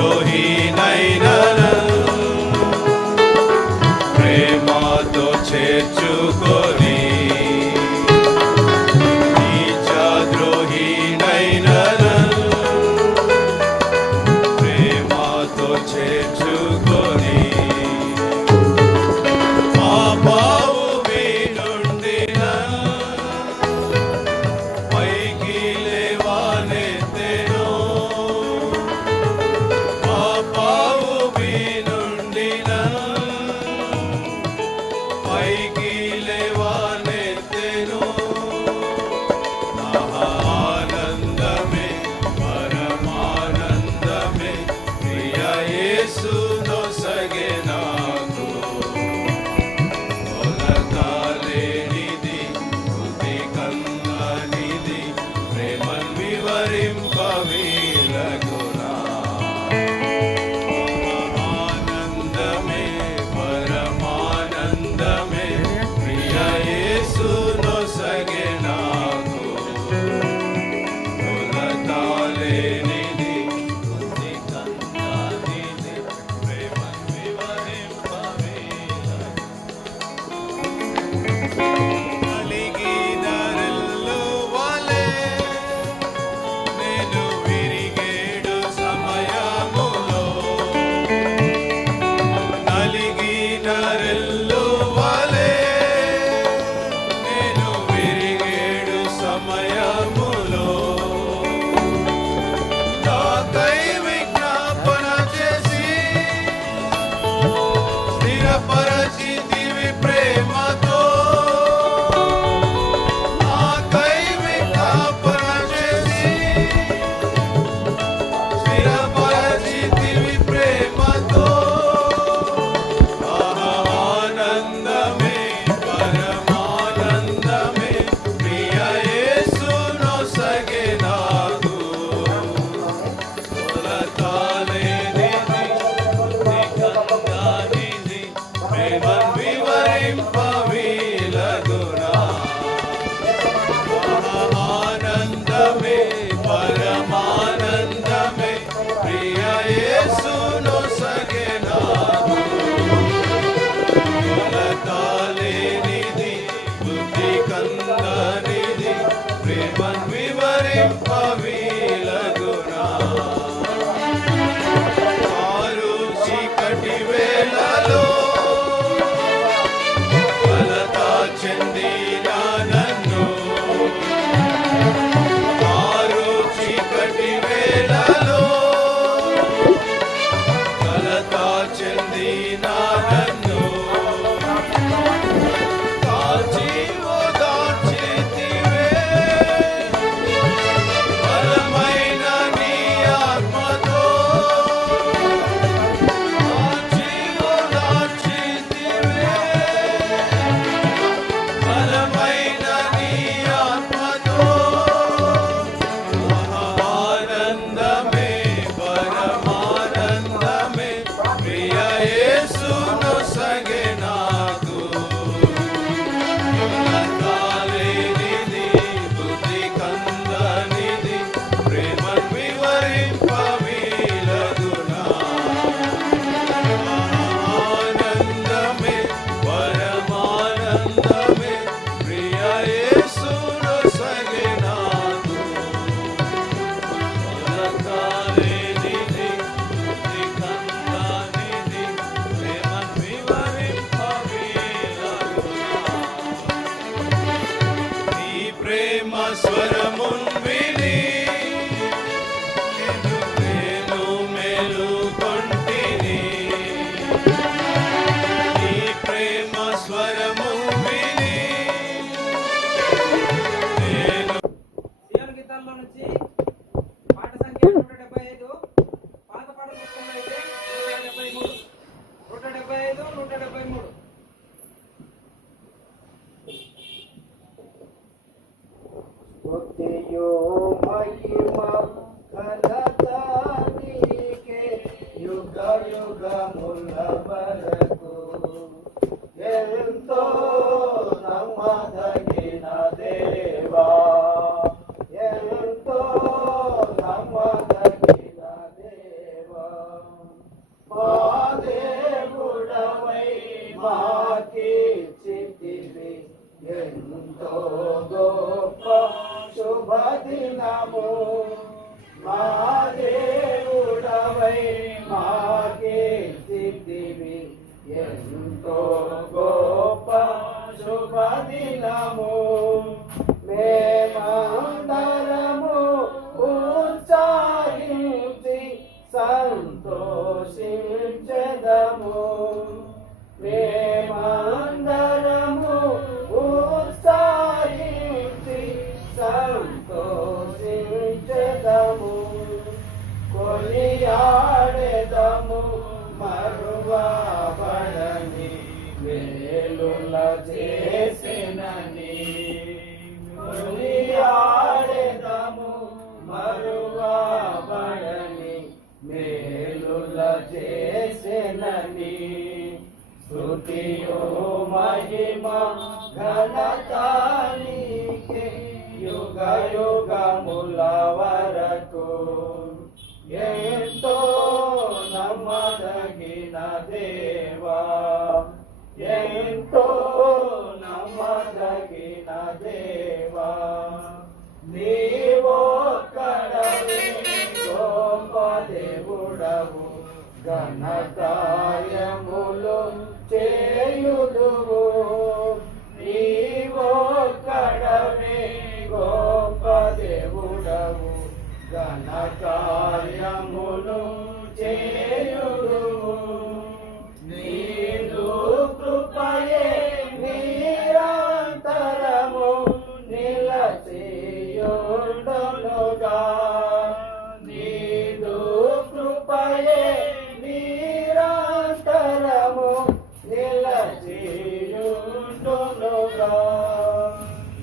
ద్రోహినైనను ప్రేమతో చేర్చుకొని నీచ ద్రోహినైనను ప్రేమతో చేర్చుకొని పాపము మీ నుండి పైకి లేవనెత్తెను పాపము మీ నుండి పైకి లేవనెత్తెను ఆనందమే పరమానందమే ప్రియ యేసు నొసగే నాకు కొలతలేనిది స్తుతి కందనిది ప్రేమన్ వివరింపవీలగునా ఆనందమే పరమానందమే ప్రియ యేసు నొసగే నాకు కొలతలేనిది స్తుతి కందనిది ప్రేమన్ వివరింపవీలగునా కలిగినరెల్లు వలె నేను విరిగేడు సమయములో కలిగినరెల్లు వలె నేను విరిగేడు సమయములో నాకై విజ్ఞాపన చేసి స్థిరపరచితివి ప్రేమతో నాకై విజ్ఞాపన చేసి స్థిరపరచితివి ప్రేమతో ఆనందమే పరమానందమే ప్రియ యేసు నొసగే నాకు కొలతలేనిది స్తుతి కందనిది ప్రేమన్ వివరింపవీలగునా ఆనందమే పరమానందమే ప్రియ యేసు నొసగే నాకు కొలతలేనిది స్తుతి కందనిది ప్రేమన్ వివరింపవీలగునా ఆరు చీకటి వేళలో కలత చెందిన నన్ను ఆరు చీకటి వేళలో కలత చెందిన నన్ను కాచి ఓదార్చితివే బలమైన నీ ఆత్మతో కాచి ఓదార్చితివే బలమైన నీ ఆత్మతో ఆనందమే పరమానందమే ప్రియ యేసు నొసగే నాకు కొలతలేనిది స్తుతి కందనిది ప్రేమన్ వివరింపవీలగునా ఆనందమే పరమానందమే ప్రియ యేసు నొసగే నాకు కొలతలేనిది స్తుతి కందనిది ప్రేమన్ వివరింపవీలగునా నీ ప్రేమ స్వరమున్ విని నేను మేలుకొంటిని నీ ప్రేమ స్వరము విని నేను సియోను గీతాల్లో నుంచి పాట సంఖ్య 175, పాత పాట పుస్తకంలో అయితే 173, 175, 173. స్తుతియు మహిమ ఘనత నీకే యుగ యుగముల వరకు ఎంతో నమ్మదగిన దేవా ఎంతో నమ్మదగిన దేవా మా దేవుడవై మాకిచ్చితివి ఎంతో గొప్ప శుభదినము. మా దేవుడవై మాకిచ్చితివి ఎంతో గొప్ప శుభదినము. మేమందరము ఉత్సాహించి సంతోషించెదము. మేమందరము ఉత్సాహించి సంతోషించెదము. కొనియాడెదము మరువబడని మేలుల చేసినని. కొనియాడెదము మరువబడని మేలుల చేసినని. స్తుతియో మహిమ ఘనత నీకే యుగ యుగముల వరకు. ఎంతో నమ్మదగిన దేవా, ఎంతో నమ్మదగిన దేవా, నీవొక్కడవే గొప్ప దేవుడవు. ఘనకార్యములు చేయుదువు. నీవొక్కడవే గొప్ప దేవుడవు. ఘనకార్యములు చేయుదువు. నీదు కృపయే నిరంతరము నిలచియుండునుగా. నీదు కృపయే నిరంతరము నిలచియుండునుగా.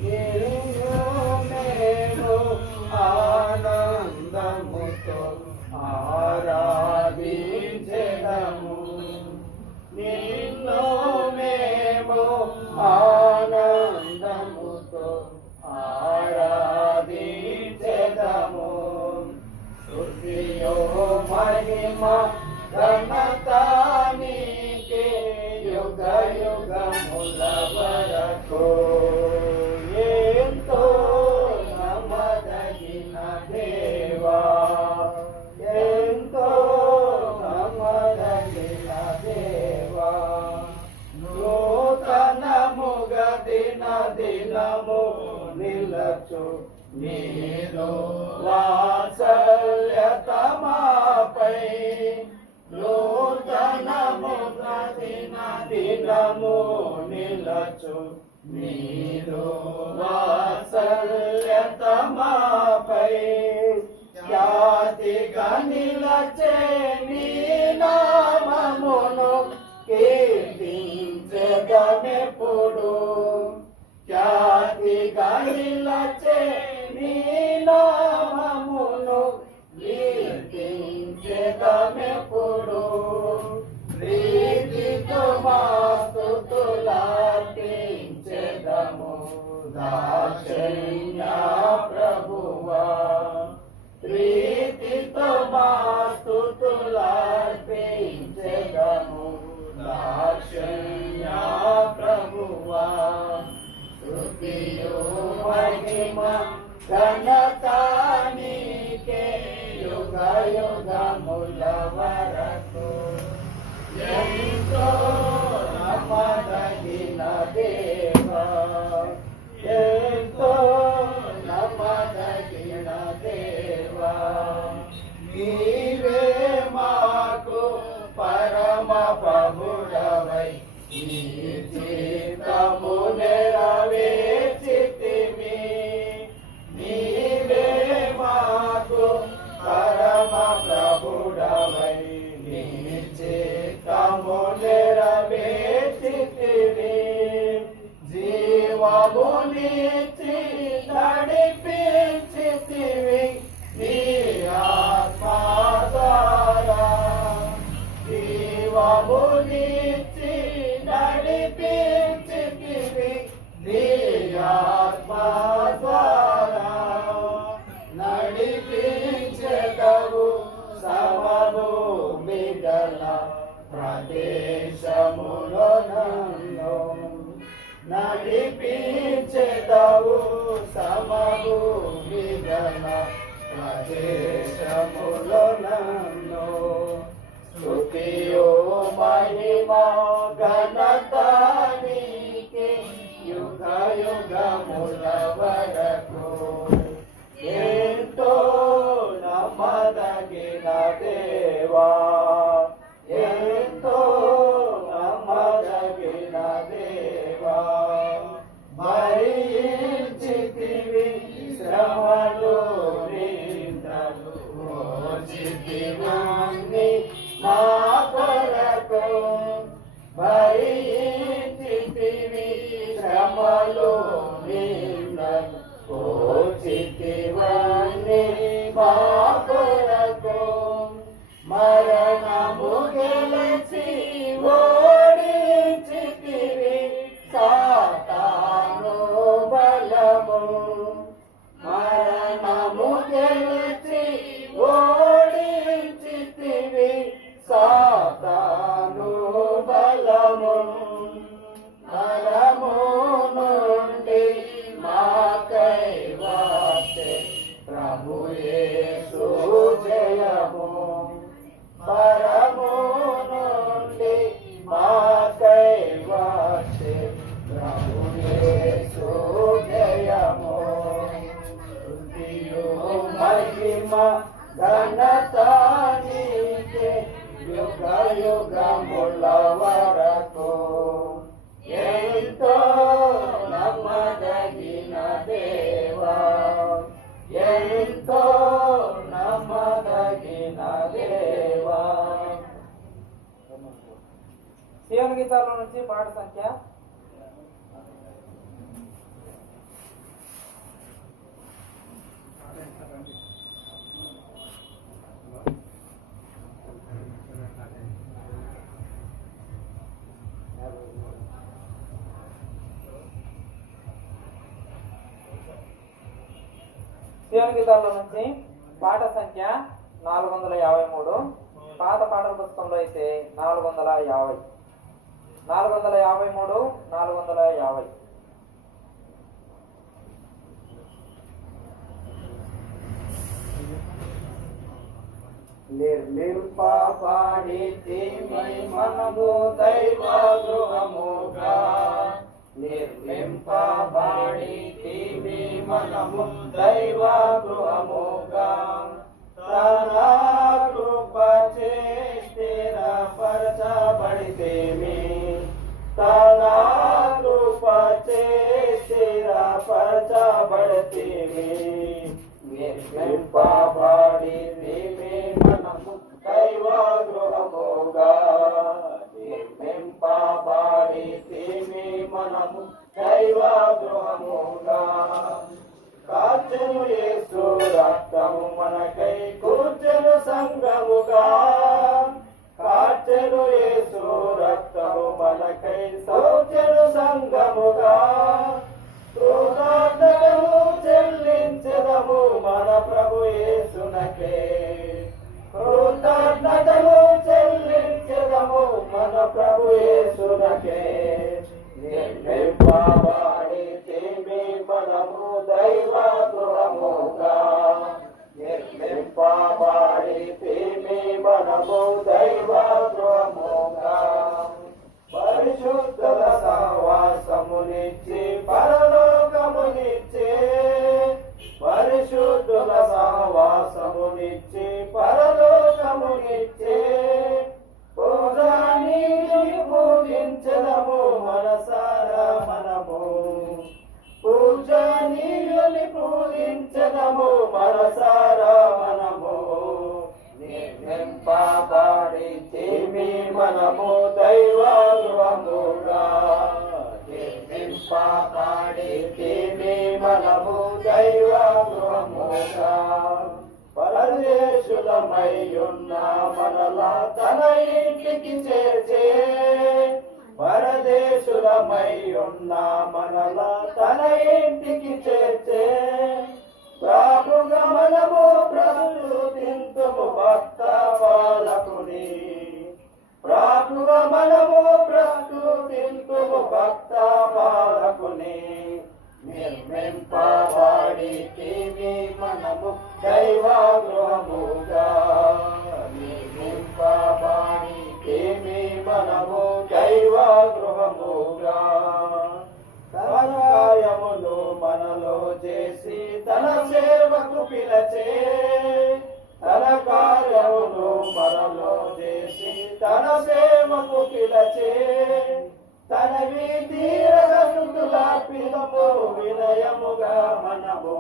నిన్ను మేము ఆనందముతో ఆరాధించెదము. నిన్ను మేము ఆనందముతో ఆరాధించెదము. స్తుతియో మహిమ ఘనత నీకే యుగ యుగముల వరకు. ఎంతో నమ్మదగిన దేవా, ఎంతో నమ్మదగిన దేవా, నూతనముగా దిన దినము నిలచు నీరు వాత్సల్యత మాపై. నూతనముగా దిన దినము నిలచు నీరు వాత్సల్యత మాపై. ఖ్యాతిగా నిలచే నీ నామమును కీర్తించెదమెప్పుడు. ఖ్యాతిగా నిలచే నీ నామమును కీర్తించెదమెప్పుడు. ప్రీతితో మా స్తుతులర్పించెదము దాక్షిణ్య ప్రభువా. ప్రీతితో మా స్తుతులర్పించెదము దాక్షిణ్య ప్రభువా. స్తుతియో మహిమ ఘనత నీకే యుగ యుగముల వరకు. ఎంతో నమ్మదగిన దేవా, ఎంతో నమ్మదగిన దేవా, నీవే మాకు పరమ ప్రభుడవై నీ చిత్తము నెరవేర్చితివి. నీవే మాకు పరమ ప్రభుడవై నీ చిత్తము నెరవేర్చితివి. జీవమునిచ్చి నడిపించితివి నీ ఆత్మ ద్వారా. జీవమునిచ్చి నడిపించితివి నీ ఆత్మ ద్వారా. నడిపించెదవు సమము గల ప్రదేశములో నన్ను నడిపించెదవు సమభూమి గల ప్రదేశములో నన్ను స్తుతియో మహిమ ఘనత నీకే యుగ యుగముల వరకు ఎంతో నమ్మదగిన దేవా ఎంతో నమ్మదగిన దేవా భరించితివి శ్రమలు నిందలు మోచితివన్నీ మా కొరకు భరించితివి శ్రమలు నిందలు మోచితివన్నీ మా కొరకు మరణము గెలిచి ఓడించితివి సాతాను బలము మరణము గెలిచి ఓడించితివి సాతాను బలము నరము నుండి మాకై వాసే ప్రభు యేసు జయము పరము నుండి మాకై వాసే ప్రభు యేసు జయము స్తుతియు మహిమ ఘనత నీకే యుగ యుగముల వరకు ఎంతో నమ్మదగిన దేవా ఎంతో నమ్మదగిన దేవా. సీయోను గీతాల్లో నుంచి పాట సంఖ్య 453 పాత పాటల పుస్తకంలో అయితే 450 450 నిర్మింపబడితి మనము దైవ గృహముగా నిర్మింపబడితి మనము దైవ గృహముగా తన కృపచే స్థిరపరచబడితేమి తన కృపచే స్థిరపరచబడితేమి నిర్మింపబడితి మనము దైవ గృహముగా నిర్మింపబడితి మనము దైవ గృహముగా కాచెను యేసు రక్తము మనకై కూర్చెను సంగముగా కాచెను యేసు రక్తము మనకై సౌచెను సంగముగా కృతజ్ఞతలు చెల్లించెదము మన ప్రభు యేసునకే కృతజ్ఞతలు చెల్లించెదము మన ప్రభు యేసునకే నిర్మింపబడితిమి మనము దైవ గృహముగా నిర్మింపబడితిమి మనము దైవ గృహముగా పరిశుద్ధుల సహవాసమునిచ్చి పరలోకమునిచ్చే పరిశుద్ధుల సహవాసమునిచ్చి పరలోకమునిచ్చే పూజాని పూజించదము మనసారా మనము పూజనీయుని పూజించదము మనసారా మనము నిర్మింపబడితిమి మనము దైవ గృహముగా నిర్మింపబడితిమి మనము దైవ గృహముగా పరదేశులమై ఉన్న మనలా తన ఇంటికి చేర్చే పరదేశులమై ఉన్న మనలా తన ఇంటికి చేర్చే ప్రభుగా మనము ప్రస్తుతింతుము భక్త పాలకుని చేసి తన సేవకు పిలచే తన కార్యమును మనలో చేసి తన సేవకు పిలచే తన వీధీరగతుల పిలుపు వినయముగా మనము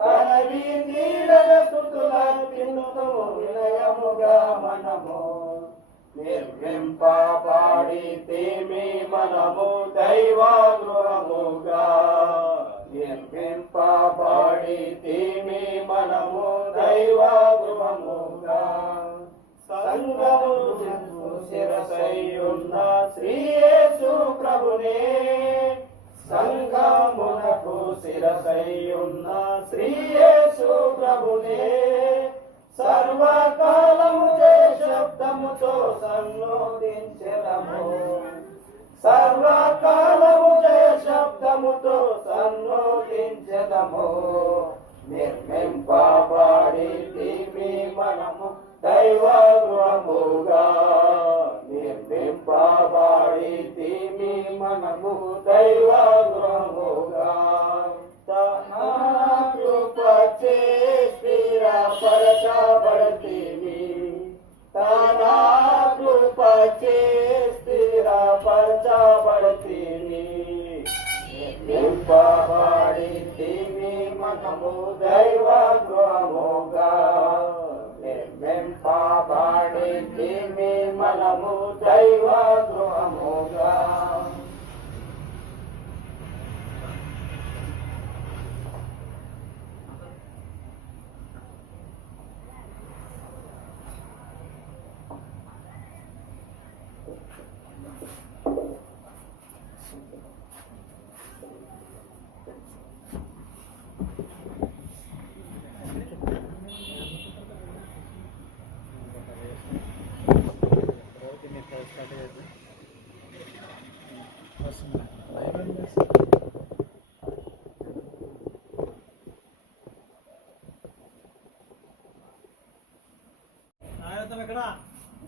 తన వీధీరగతుల పిలుపు వినయముగా మనము నిర్వింపబడితేమి మనము దైవాగృహముగా నిర్వింపబడితేమి మనము దైవాగృహముగా సంఘము శిరసయ్యున్న శ్రీ యేసు ప్రభునే సంఘమునకు శిరసయ్యున్న శ్రీ యేసు ప్రభునే సర్వకాలము జయ శబ్దముతో సన్నోదించెదము సర్వకాలము జయ శబ్దముతో సన్నోదించెదము నిర్మింపబడితిమి మనము దైవగృహముగా నిర్మింపబడితిమి మనము దైవగృహముగా తన కృపచే స్థిరపరచబడితిమి తన కృపచే స్థిరపరచబడితిమి నిర్మింపబడితిమి మనము దైవగృహముగా నిర్మింపబడితిమి మనము దైవగృహముగా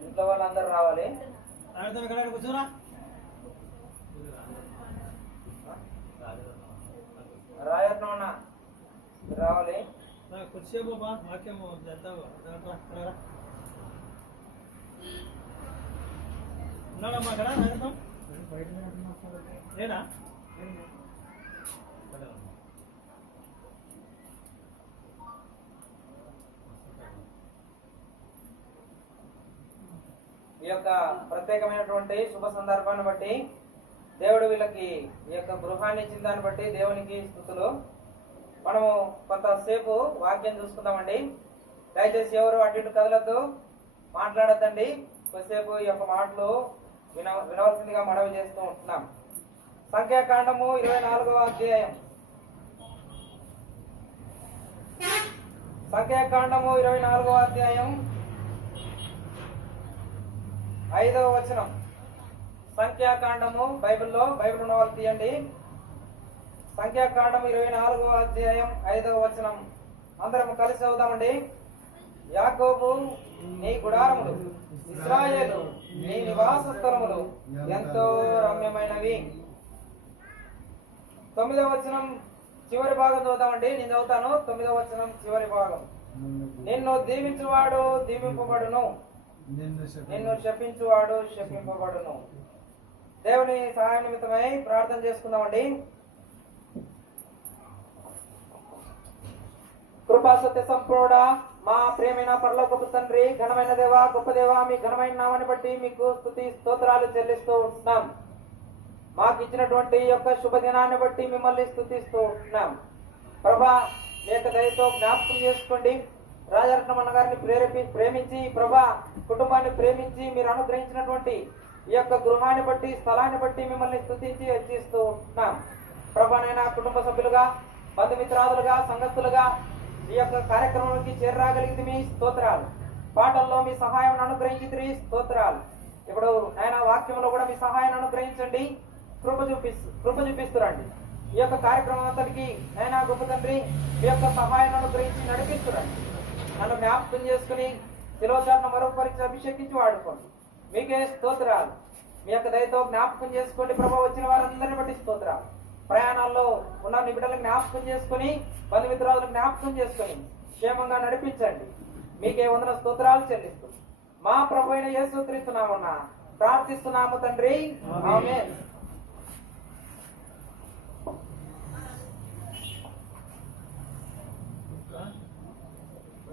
ఇంట్లో వాళ్ళందరూ రావాలి. కూర్చోరా రాయత్నం అన్న రావాలి. కొద్దిసేపు వాక్యం చేద్దాం. ఉన్నాడమ్మా అక్కడ రాయత్నం లేనా? ఈ యొక్క ప్రత్యేకమైనటువంటి శుభ సందర్భాన్ని బట్టి దేవుడు వీళ్ళకి ఈ యొక్క గృహాన్ని ఇచ్చిన దాన్ని బట్టి దేవునికి స్తుతులు. మనము కొంతసేపు వాక్యం చూసుకుందామండి. దయచేసి ఎవరు అటు ఇటు కదలద్దు, మాట్లాడద్దండి. కొద్దిసేపు ఈ యొక్క మాటలు వినవలసిందిగా మనవి చేస్తూ ఉంటున్నాం. సంఖ్యాకాండము 24వ అధ్యాయం. సంఖ్యాకాండము 24వ అధ్యాయం 5వ వచనం. సంఖ్యాకాండము బైబిల్ ఉన్న వాళ్ళు తీయండి. సంఖ్యాకాండము 24వ అధ్యాయం 5వ వచనం. అందరం కలిసి చదువుదామండి. యాకోబు నీ గుడారములు, ఇశ్రాయేలు నీ నివాస స్థలములు ఎంతో రమ్యమైనవి. 9వ వచనం చివరి భాగం చదువుతామండి. నేను చదువుతాను. 9వ వచనం చివరి భాగం. నిన్ను దీవించువాడు దీవింపబడును, నిన్ను శపించువాడు శపింపబడును. దేవుని సహాయ నిమిత్తమై ప్రార్థన చేసుకుందామండి. కృపా సత్య సంపూర్ణ మా ప్రేమైన పరలోకపు తండ్రి, ఘనమైన దేవ, గొప్ప దేవ, మీ ఘనమైన నామాన్ని బట్టి మీకు స్తుతి స్తోత్రాలు చెల్లిస్తూ ఉంటున్నాం. మాకు ఇచ్చినటువంటి యొక్క శుభదినాన్ని బట్టి మిమ్మల్ని స్తుతిస్తూ ఉంటున్నాం. ప్రభా, మీ యొక్క దయతో జ్ఞాపకం చేసుకోండి. రాజరత్నమన్న గారిని ప్రేమించి ప్రభా కుటుంబాన్ని ప్రేమించి మీరు అనుగ్రహించినటువంటి ఈ యొక్క గృహాన్ని బట్టి, స్థలాన్ని బట్టి మిమ్మల్ని స్తుతించి హెచ్చిస్తూ ఉంటున్నాం. ప్రభానైనా కుటుంబ సభ్యులుగా, బంధుమిత్రాదులుగా, సంఘస్థులుగా ఈ యొక్క కార్యక్రమానికి చేరరాగలిగింది మీ స్తోత్రాలు. పాటల్లో మీ సహాయం అనుగ్రహించి స్తోత్రాలు. ఇప్పుడు ఆయన వాక్యంలో కూడా మీ సహాయాన్ని అనుగ్రహించండి, కృప చూపిస్తురండి. ఈ యొక్క కార్యక్రమం అంతటికి ఆయన గొప్ప తండ్రి మీ యొక్క సహాయాన్ని అనుగ్రహించి నడిపిస్తురండి. నన్ను జ్ఞాపకం చేసుకుని శిలోచారణ మరొక పరీక్ష అభిషేకించి వాడుకోండి. మీకే స్తోత్రాలు. మీ యొక్క దయతో జ్ఞాపకం చేసుకోండి ప్రభావ. వచ్చిన వారందరిని బట్టి స్తోత్రాలు. ప్రయాణాల్లో ఉన్న నీ బిడ్డలను జ్ఞాపకం చేసుకుని బంధుమిత్రులను జ్ఞాపకం చేసుకుని క్షేమంగా నడిపించండి. మీకే వందన స్తోత్రాలు చెల్లిస్తూ మా ప్రభు అయిన యేసుక్రీస్తు నామమున ప్రార్థిస్తున్నాము తండ్రి, ఆమేన్.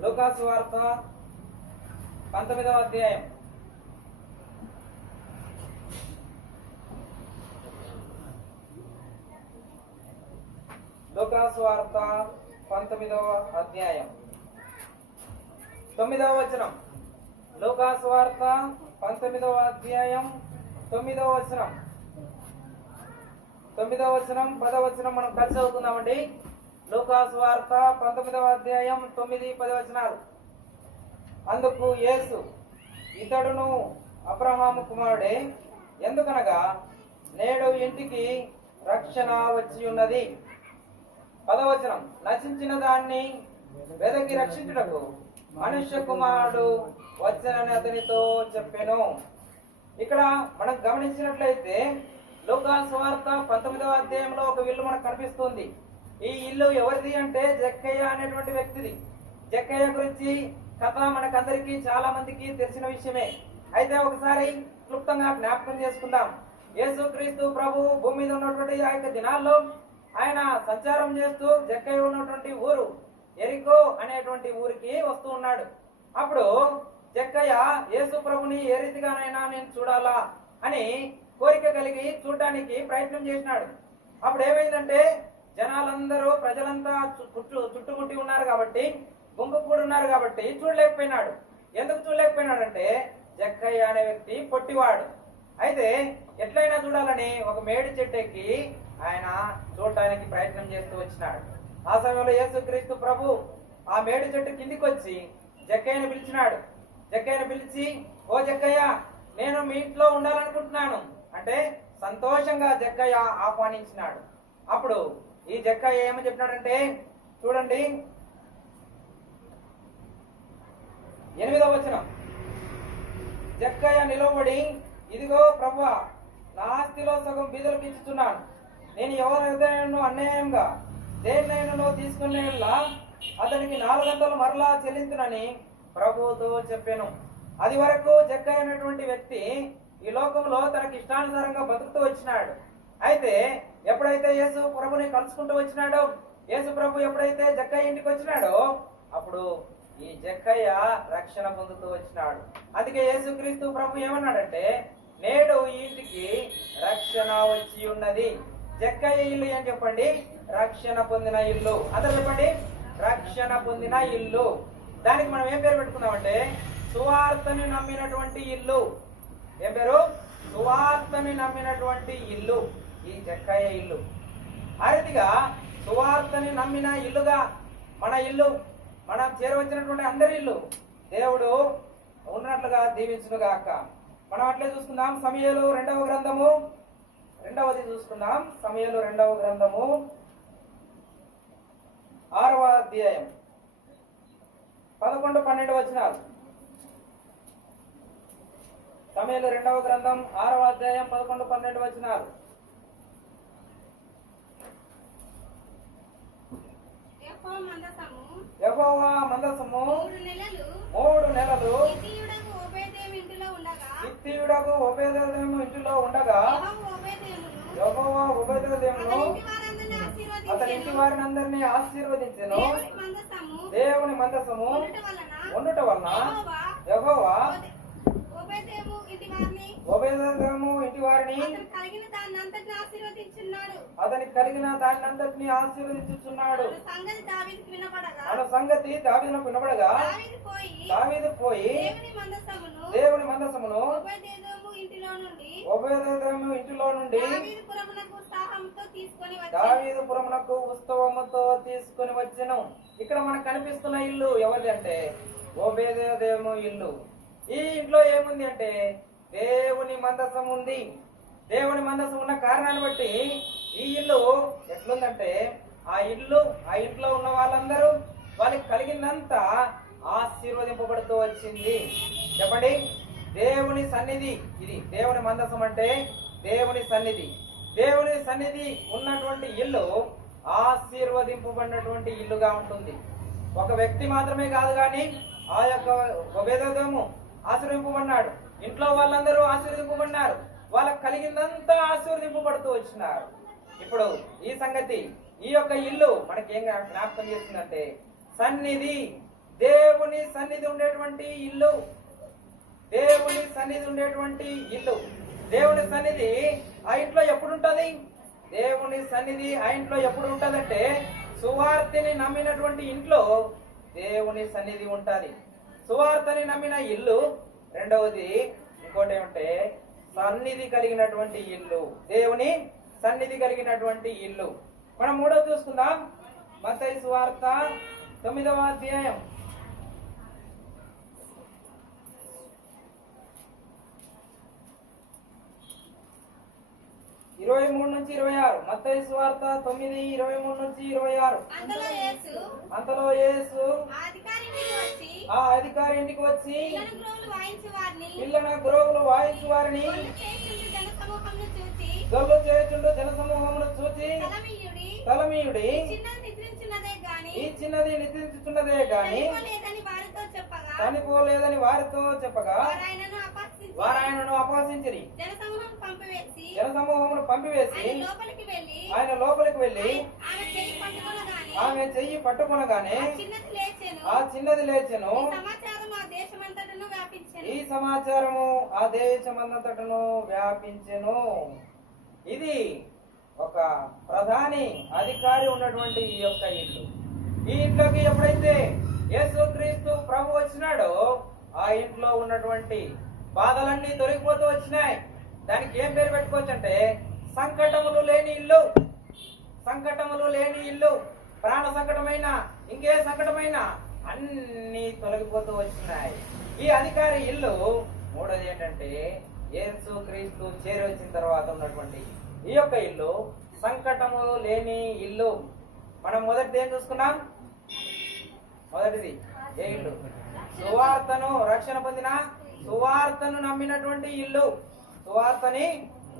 లూకాసు వార్త 19వ అధ్యాయం. లూకాసు వార్త 19వ అధ్యాయం 9వ వచనం. లూకాసు వార్త 19వ అధ్యాయం 9వ వచనం. 9వ వచనం 10వ వచనం మనం కలిసి చదువుకుందామండి. లూకాసు వార్త 19వ అధ్యాయం 9, 10 వచనాలు. అందుకు యేసు, ఇతడును అబ్రహాము కుమారుడే, ఎందుకనగా నేడు ఇంటికి రక్షణ వచ్చి ఉన్నది. 10వ వచనం. నశించిన దాన్ని వెదకి రక్షించుటకు మనుష్య కుమారుడు వచ్చనని అతనితో చెప్పెను. ఇక్కడ మనం గమనించినట్లయితే లూకాసు వార్త 19వ అధ్యాయంలో ఒక ఇల్లు మనకు కనిపిస్తుంది. ఈ ఇల్లు ఎవరిది అంటే జక్కయ్య అనేటువంటి వ్యక్తిది. జక్కయ్య గురించి కథ మనకందరికీ చాలా మందికి తెలిసిన విషయమే. అయితే ఒకసారి క్లుప్తంగా జ్ఞాపకం చేసుకుందాం. యేసుక్రీస్తు ప్రభు భూమి మీద ఉన్నటువంటి ఆ యొక్క దినాల్లో ఆయన సంచారం చేస్తూ జక్కయ్య ఉన్నటువంటి ఊరు ఎరికో అనేటువంటి ఊరికి వస్తూ ఉన్నాడు. అప్పుడు జక్కయ్య యేసు ప్రభుని ఏ రీతిగానైనా నేను చూడాలా అని కోరిక కలిగి చూడటానికి ప్రయత్నం చేసినాడు. అప్పుడు ఏమైందంటే జనాలందరూ ప్రజలంతా చుట్టుముట్టి ఉన్నారు కాబట్టి, గుంపు కూడా ఉన్నారు కాబట్టి చూడలేకపోయినాడు. ఎందుకు చూడలేకపోయినాడంటే జక్కయ్య అనే వ్యక్తి పొట్టివాడు. అయితే ఎట్లయినా చూడాలని ఒక మేడి చెట్టు ఎక్కి ఆయన చూడటానికి ప్రయత్నం చేస్తూ వచ్చినాడు. ఆ సమయంలో యేసుక్రీస్తు ప్రభు ఆ మేడి చెట్టు కిందికి వచ్చి జక్కయ్యను పిలిచినాడు. జక్కయ్యను పిలిచి, ఓ జక్కయ్య, నేను మీ ఇంట్లో ఉండాలనుకుంటున్నాను అంటే సంతోషంగా జక్కయ్య ఆహ్వానించినాడు. అప్పుడు ఈ జక్కయ్య ఏమని చెప్పినాడంటే చూడండి 8వ వచనం. జక్కయ్య నిలబడి, ఇదిగో ప్రభువా, నా ఆస్తిలో సగం బీదలకు ఇచ్చుతున్నాను. నేను ఎవరైనా అన్యాయంగా దేన్నైనా తీసుకునేలా అతనికి 400 మరలా చెల్లించునని ప్రభువుతో చెప్పాను. అది వరకు జక్కయ్య అనేటువంటి వ్యక్తి ఈ లోకంలో తనకి ఇష్టానుసారంగా బతుకుతూ వచ్చినాడు. అయితే ఎప్పుడైతే యేసు ప్రభుని కలుసుకుంటూ వచ్చినాడో, యేసు ప్రభు ఎప్పుడైతే జక్కయ్య ఇంటికి వచ్చినాడో అప్పుడు ఈ జక్కయ్య రక్షణ పొందుతూ వచ్చినాడు. అందుకే యేసుక్రీస్తు ప్రభు ఏమన్నాడంటే నేడు ఈ ఇంటికి రక్షణ వచ్చి ఉన్నది. జక్కయ్య ఇల్లు ఏం చెప్పండి? రక్షణ పొందిన ఇల్లు. అందరూ చెప్పండి, రక్షణ పొందిన ఇల్లు. దానికి మనం ఏం పేరు పెట్టుకున్నామంటే సువార్తని నమ్మినటువంటి ఇల్లు. ఏం పేరు? సువార్తని నమ్మినటువంటి ఇల్లు ఈ జక్కయ్య ఇల్లు. ఆ రీతిగా సువార్తని నమ్మిన ఇల్లుగా మన ఇల్లు, మనం చేరవచ్చినటువంటి అందరి ఇల్లు దేవుడు ఉన్నట్లుగా దీవించునుగాక. మనం అట్లే చూసుకుందాం. సమూయేలు 2వ గ్రంథము 2వది చూసుకుందాం. సమూయేలు 2వ గ్రంథము 6వ అధ్యాయం 11, 12 వచనాలు. సమూయేలు 2వ గ్రంథం 6వ అధ్యాయం 11, 12 వచనాలు. యెహోవా మందసము 3 నెలలు హిత్తీయుడగు ఓబేదెదోము ఇంటిలో ఉండగా యెహోవా ఓబేదెదోమును అతని ఇంటి వారిని అందరినీ ఆశీర్వదించెను. దేవుని మందసము ఉండుట వలన యెహోవా ఓబేదెదోము ఇంటి వారిని అతనికి కలిగిన దాన్నంతటిని ఆశీర్వదించుచున్నాడు అను సంగతి దావీదునకు వినబడగా దావీదు పోయి దేవుని మందసమును ఓబేదెదోము ఇంటిలో నుండి దావీదుపురమునకు ఉత్సవముతో తీసుకొని వచ్చెను. ఇక్కడ మనకు కనిపిస్తున్న ఇల్లు ఎవరిది అంటే ఓబేదెదోము ఇల్లు. ఈ ఇంట్లో ఏముంది అంటే దేవుని మందసం ఉంది. దేవుని మందసం ఉన్న కారణాన్ని బట్టి ఈ ఇల్లు ఎట్లుందంటే ఆ ఇంట్లో ఉన్న వాళ్ళందరూ వాళ్ళకి కలిగిందంత ఆశీర్వదింపబడుతూ వచ్చింది. చెప్పండి, దేవుని సన్నిధి. ఇది దేవుని మందసం అంటే దేవుని సన్నిధి. దేవుని సన్నిధి ఉన్నటువంటి ఇల్లు ఆశీర్వదింపబడినటువంటి ఇల్లుగా ఉంటుంది. ఒక వ్యక్తి మాత్రమే కాదు కానీ ఆ యొక్క ఉపేదము ఆశీర్వింపబడినాడు. ఇంట్లో వాళ్ళందరూ ఆశీర్వదింపబడినారు. వాళ్ళకి కలిగిందంతా ఆశీర్వదింపబడుతూ వచ్చినారు. ఇప్పుడు ఈ సంగతి, ఈ యొక్క ఇల్లు మనకేం జ్ఞాపకం చేస్తుందంటే సన్నిధి, దేవుని సన్నిధి ఉండేటువంటి ఇల్లు. దేవుని సన్నిధి ఉండేటువంటి ఇల్లు. దేవుని సన్నిధి ఆ ఇంట్లో ఎప్పుడు ఉంటది? దేవుని సన్నిధి ఆ ఇంట్లో ఎప్పుడు ఉంటదంటే సువార్తని నమ్మినటువంటి ఇంట్లో దేవుని సన్నిధి ఉంటది. సువార్తని నమ్మిన ఇల్లు. రెండవది ఇంకోటి ఏమంటే సన్నిధి కలిగినటువంటి ఇల్లు. దేవుని సన్నిధి కలిగినటువంటి ఇల్లు. మనం మూడో చూసుకుందాం. మత్తయి సువార్త 9వ అధ్యాయం 23 నుంచి 26. మత్తయి సువార్త 9:23 నుంచి 26. అంతలో యేసు ఆ అధికారి ఇంటికి వచ్చి పిల్లన గ్రోవులు వాయించు వారిని గొల్లు చేయుచుండు జనసమూహమును చూచి తలమీయుడి ఈ చిన్నది నిద్రించుచున్నదే గాని చనిపోలేదని వారితో చెప్పగా వారు ఆయనను అపహసించిరి. జనసమూహమును పంపివేసి ఆయన లోపలికి వెళ్ళి ఆమె చెయ్యి పట్టుకొనగానే ఆ చిన్నది లేచెను. ఈ సమాచారము ఆ దేశమంతటను వ్యాపించెను. ఇది ఒక ప్రధాని అధికారి ఉన్నటువంటి ఈ యొక్క ఇల్లు. ఈ ఇంట్లోకి ఎప్పుడైతే యేసుక్రీస్తు ప్రభు వచ్చినాడో ఆ ఇంట్లో ఉన్నటువంటి బాధలన్నీ తొలగిపోతూ వచ్చినాయి. దానికి ఏం పేరు పెట్టుకోవచ్చు అంటే సంకటములు లేని ఇల్లు. సంకటములు లేని ఇల్లు. ప్రాణ సంకటమైన ఇంకే సంకటమైన అన్ని తొలగిపోతూ వచ్చినాయి. ఈ అధికారి ఇల్లు. మూడోది ఏంటంటే యేసుక్రీస్తు చేరి వచ్చిన తర్వాత ఉన్నటువంటి ఈ యొక్క ఇల్లు సంకటములు లేని ఇల్లు. మనం మొదటిది ఏం చూసుకున్నాం? మొదటిది ఏ ఇల్లు? సువార్తను రక్షణ పొందిన సువార్తను నమ్మినటువంటి ఇల్లు. సువార్తని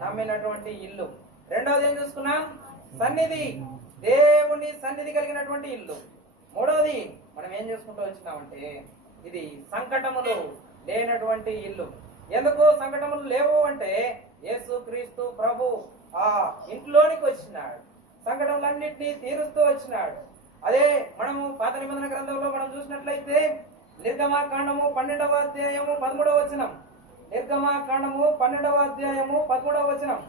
నమ్మినటువంటి ఇల్లు. రెండవది ఏం చూసుకున్నాం? సన్నిధి, దేవుని సన్నిధి కలిగినటువంటి ఇల్లు. మూడవది మనం ఏం చూసుకుంటూ వచ్చినామంటే ఇది సంకటములు లేనటువంటి ఇల్లు. ఎందుకు సంకటములు లేవు అంటే యేసుక్రీస్తు ప్రభు ఆ ఇంట్లోనికి వచ్చినాడు. సంకటములన్నింటినీ తీరుస్తూ వచ్చినాడు. అదే మనము పాత నిబంధన గ్రంథంలో మనం చూసినట్లయితే నిర్గమాకాండము 12వ అధ్యాయము 13వ వచనం. నిర్గమాకాండము 12వ అధ్యాయము 13వ వచనం.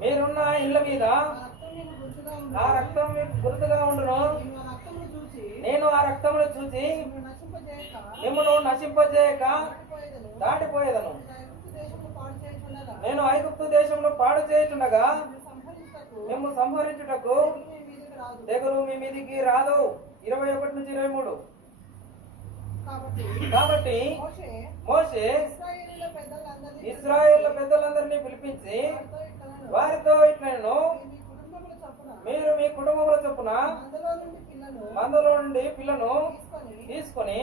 మీరున్న ఇళ్ళ మీద నా రక్తం మీకు గుర్తుగా ఉండును. నేను ఆ రక్తమును చూసి మిమ్మల్ని నశింపజేయక దాటిపోయేదను. నేను ఐగుప్తు దేశంలో పాడు చేయుచుండగా మేము సంహరించుటకు తెగులు మీ మీదికి రాదు. 21 నుంచి 23. కాబట్టి మోషే ఇశ్రాయేలు పెద్దలందరినీ పిలిపించి వారితో ఇట్లను మీరు మీ కుటుంబంలో చొప్పున మందలో నుండి పిల్లను తీసుకొని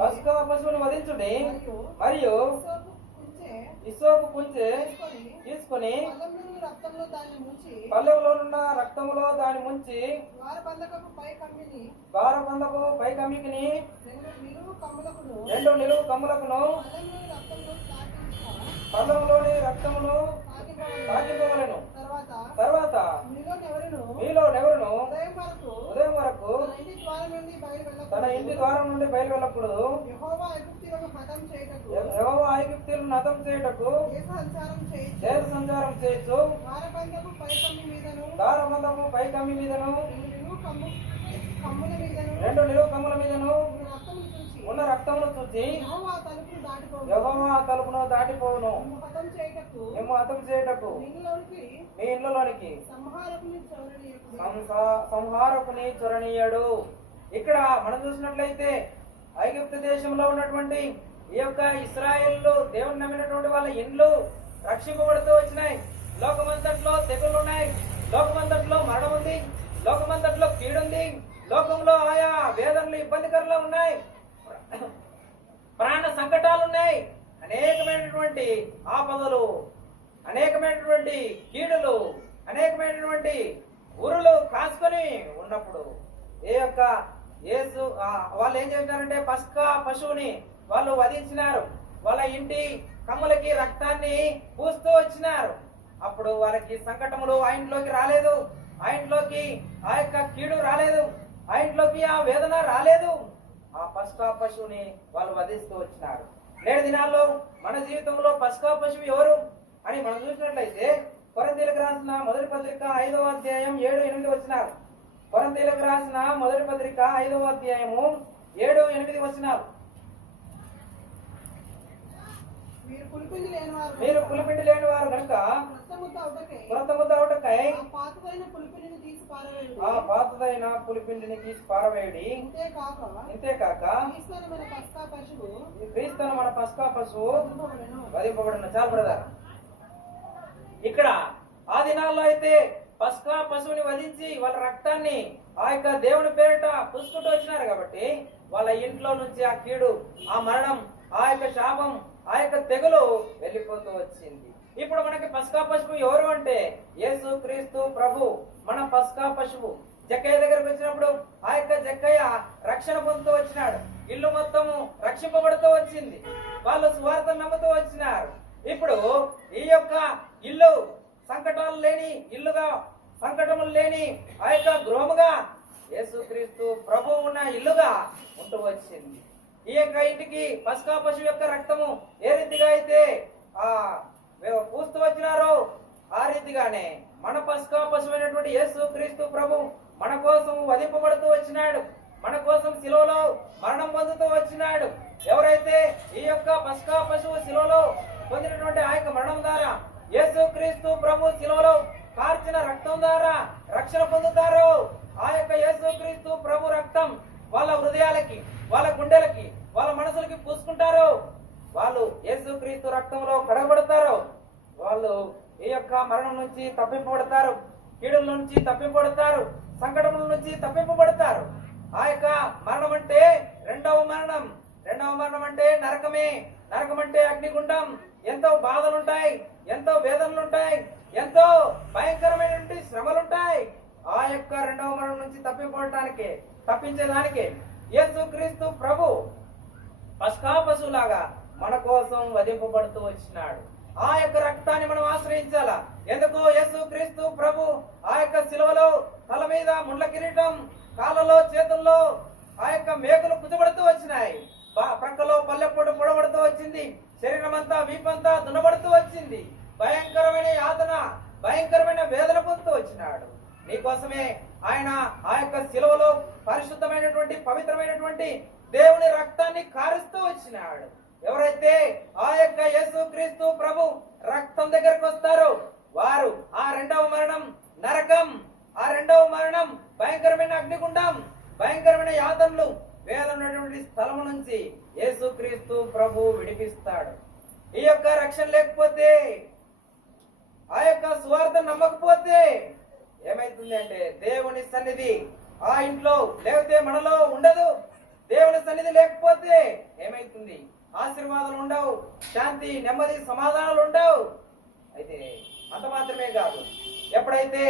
పస్కా పశువుని వధించుడి. మరియు ఇసోపు కుంచె తీసుకొని పల్లెములోనున్న రక్తములో దాని ముంచి ద్వారబంధపు పై కమ్మికిని 2 నిలువు కమ్ములకును పల్లెములోని రక్తమును తాకిపోవలను. తర్వాత మీలో ఎవరును ఉదయం వరకు తన ఇంటి ద్వారం నుండి బయలు వెళ్ళకూడదు. యెహోవా ఐగుప్తీయులను హతం చేయుటకు దేశ సంచారం చేయొచ్చు. దారబంధము పై కమ్మి మీదను 2 నిలువు కమ్ముల మీదను ఉన్న రక్తమును చూసి యెహోవా తలుపును దాటిపోవును. మేము హతం చేయుటకు మీ ఇళ్ళలోనికి సంహారకుని చొరనీయడు. ఇక్కడ మనం చూసినట్లయితే ఐగుప్తు దేశంలో ఉన్నటువంటి ఈ యొక్క ఇశ్రాయేలు దేవుని నమ్మినటువంటి వాళ్ళ ఇండ్లు రక్షింపబడుతూ వచ్చినాయి. లోకమంతట్లో తెగులు ఉన్నాయి. లోకమంతట్లో మరణం ఉంది. లోకమంతట్లో కీడుంది. లోకంలో ఆయా వేదనలు ఇబ్బందికరంగా ఉన్నాయి, ప్రాణ సంకటాలు ఉన్నాయి, అనేకమైనటువంటి ఆపదలు, అనేకమైనటువంటి కీడులు, అనేకమైనటువంటి ఊరులు కాసుకొని ఉన్నప్పుడు ఏ యొక్క యేసు వాళ్ళు ఏం చేసినారంటే పస్కా పశువుని వాళ్ళు వధించినారు. వాళ్ళ ఇంటి కమ్ములకి రక్తాన్ని పూస్తూ వచ్చినారు. అప్పుడు వారికి సంకటములు ఆ ఇంట్లోకి రాలేదు, ఆ ఇంట్లోకి ఆ యొక్క కీడు రాలేదు, ఆ ఇంట్లోకి ఆ వేదన రాలేదు. ఆ పస్కా పశువుని వాళ్ళు వధిస్తూ వచ్చినారు. నేటి దినాల్లో మన జీవితంలో పస్కా పశువు ఎవరు అని మనం చూసినట్లయితే కొరింథీయులకు రాసిన మొదటి పత్రిక 5వ అధ్యాయం 7-8 వచనాలు. కొరింథీయులకు రాసిన మొదటి పత్రిక 5వ అధ్యాయము 7-8 వచనాలు. మీరు పులిపిండి లేని వారు కనుక క్రొత్త ముద్ద అవుటకై ఆ పాతదైన పులిపిండిని తీసి పారవేయుడి. ఇంతేకాక క్రీస్తును మన పస్కా పశువు వధింపబడిన. చాలు బ్రదర్. ఇక్కడ ఆ దినాల్లో అయితే పస్కా పశువుని వధించి వాళ్ళ రక్తాన్ని ఆ యొక్క దేవుని పేరిట పుసుకుంటూ వచ్చినారు కాబట్టి వాళ్ళ ఇంట్లో నుంచి ఆ కీడు, ఆ మరణం, ఆ యొక్క శాపం, ఆ యొక్క తెగులు వెళ్ళిపోతూ వచ్చింది. ఇప్పుడు మనకి పస్కా పశువు ఎవరు అంటే యేసు క్రీస్తు ప్రభు మన పస్కా పశువు. జక్కయ్య దగ్గరకు వచ్చినప్పుడు ఆ యొక్క జక్కయ్య రక్షణ పొందుతూ వచ్చినాడు. ఇల్లు మొత్తము రక్షింపబడుతూ వచ్చింది. వాళ్ళు సువార్తను నమ్ముతూ వచ్చినారు. ఇప్పుడు ఈ యొక్క ఇల్లు సంకటాలు లేని ఇల్లుగా, సంకటములు లేని ఆ యొక్క గృహముగా యేసుక్రీస్తు ప్రభు ఉన్న ఇల్లుగా ఉంటూ వచ్చింది. ఈ యొక్క ఇంటికి పస్కా పశువు యొక్క రక్తము ఏ రీతిగా అయితే పూస్తూ వచ్చినారో ఆ రీతిగానే మన పస్కా పశువు అయినటువంటి యేసుక్రీస్తు ప్రభు మన కోసం వధింపబడుతూ వచ్చినాడు. మన కోసం శిలువలో మరణం పొందుతూ వచ్చినాడు. ఎవరైతే ఈ యొక్క పస్కా పశువు శిలువలో పొందినటువంటి ఆ యొక్క మరణం ద్వారా, యేసుక్రీస్తు ప్రభు శిలువలో కార్చిన రక్తం ద్వారా రక్షణ పొందుతారు. ఆ యొక్క యేసుక్రీస్తు ప్రభు రక్తం వాళ్ళ హృదయాలకి, వాళ్ళ గుండెలకి, వాళ్ళ మనసులకి పూసుకుంటారు. వాళ్ళు యేసుక్రీస్తు రక్తంలో కడగబడతారు. వాళ్ళు ఈ యొక్క మరణం నుంచి తప్పింపబడతారు, కీడుల నుంచి తప్పింపబడతారు, సంకటముల నుంచి తప్పింపబడతారు. ఆ యొక్క మరణం అంటే రెండవ మరణం. రెండవ మరణం అంటే నరకమే. నరకం అంటే అగ్నిగుండం. ఎంతో బాధలుంటాయి, ఎంతో వేదనలుంటాయి, ఎంతో భయంకరమైనటువంటి శ్రమలుంటాయి. ఆ యొక్క రెండవ మరణం నుంచి తప్పించేదానికి యేసుక్రీస్తు ప్రభు పస్కా పశువులాగా మన కోసం వధింపబడుతూ వచ్చినాడు. ఆ యొక్క రక్తాన్ని మనం ఆశ్రయించాలా. ఎందుకు? యేసుక్రీస్తు ప్రభు ఆ యొక్క శిలువలో తల మీద ముళ్ళ కిరీటం, కాళ్ళలో చేతుల్లో ఆ యొక్క మేకులు కుచబడుతూ వచ్చినాయి, ప్రక్కలో పల్లెపొడు పొడబడుతూ వచ్చింది, శరీరం అంతా వీపంతా దున్నబడుతూ వచ్చింది. భయంకరమైన యాతన, భయంకరమైన వేదన పొందుతూ వచ్చినాడు. నీకోసమే ఆయన ఆ యొక్క శిలువలో పరిశుద్ధమైనటువంటి, పవిత్రమైనటువంటి దేవుని రక్తాన్ని కారుస్తూ వచ్చినాడు. ఎవరైతే ఆ యొక్క యేసుక్రీస్తు ప్రభు రక్తం దగ్గరకు వస్తారో వారు ఆ రెండవ మరణం నరకం, ఆ రెండవ మరణం భయంకరమైన అగ్నిగుండం, భయంకరమైన యాతనలు, వేదనటువంటి స్థలము నుంచి యేసుక్రీస్తు ప్రభు విడిపిస్తాడు. ఈ యొక్క రక్షణ లేకపోతే, ఆ యొక్క సువార్త నమ్మకపోతే ఏమైతుంది అంటే దేవుని సన్నిధి ఆ ఇంట్లో లేకపోతే మనలో ఉండదు. దేవుని సన్నిధి లేకపోతే ఏమైతుంది? ఆశీర్వాదాలు ఉండవు, శాంతి, నెమ్మది, సమాధానాలు ఉండవు. అయితే అంత మాత్రమే కాదు, ఎప్పుడైతే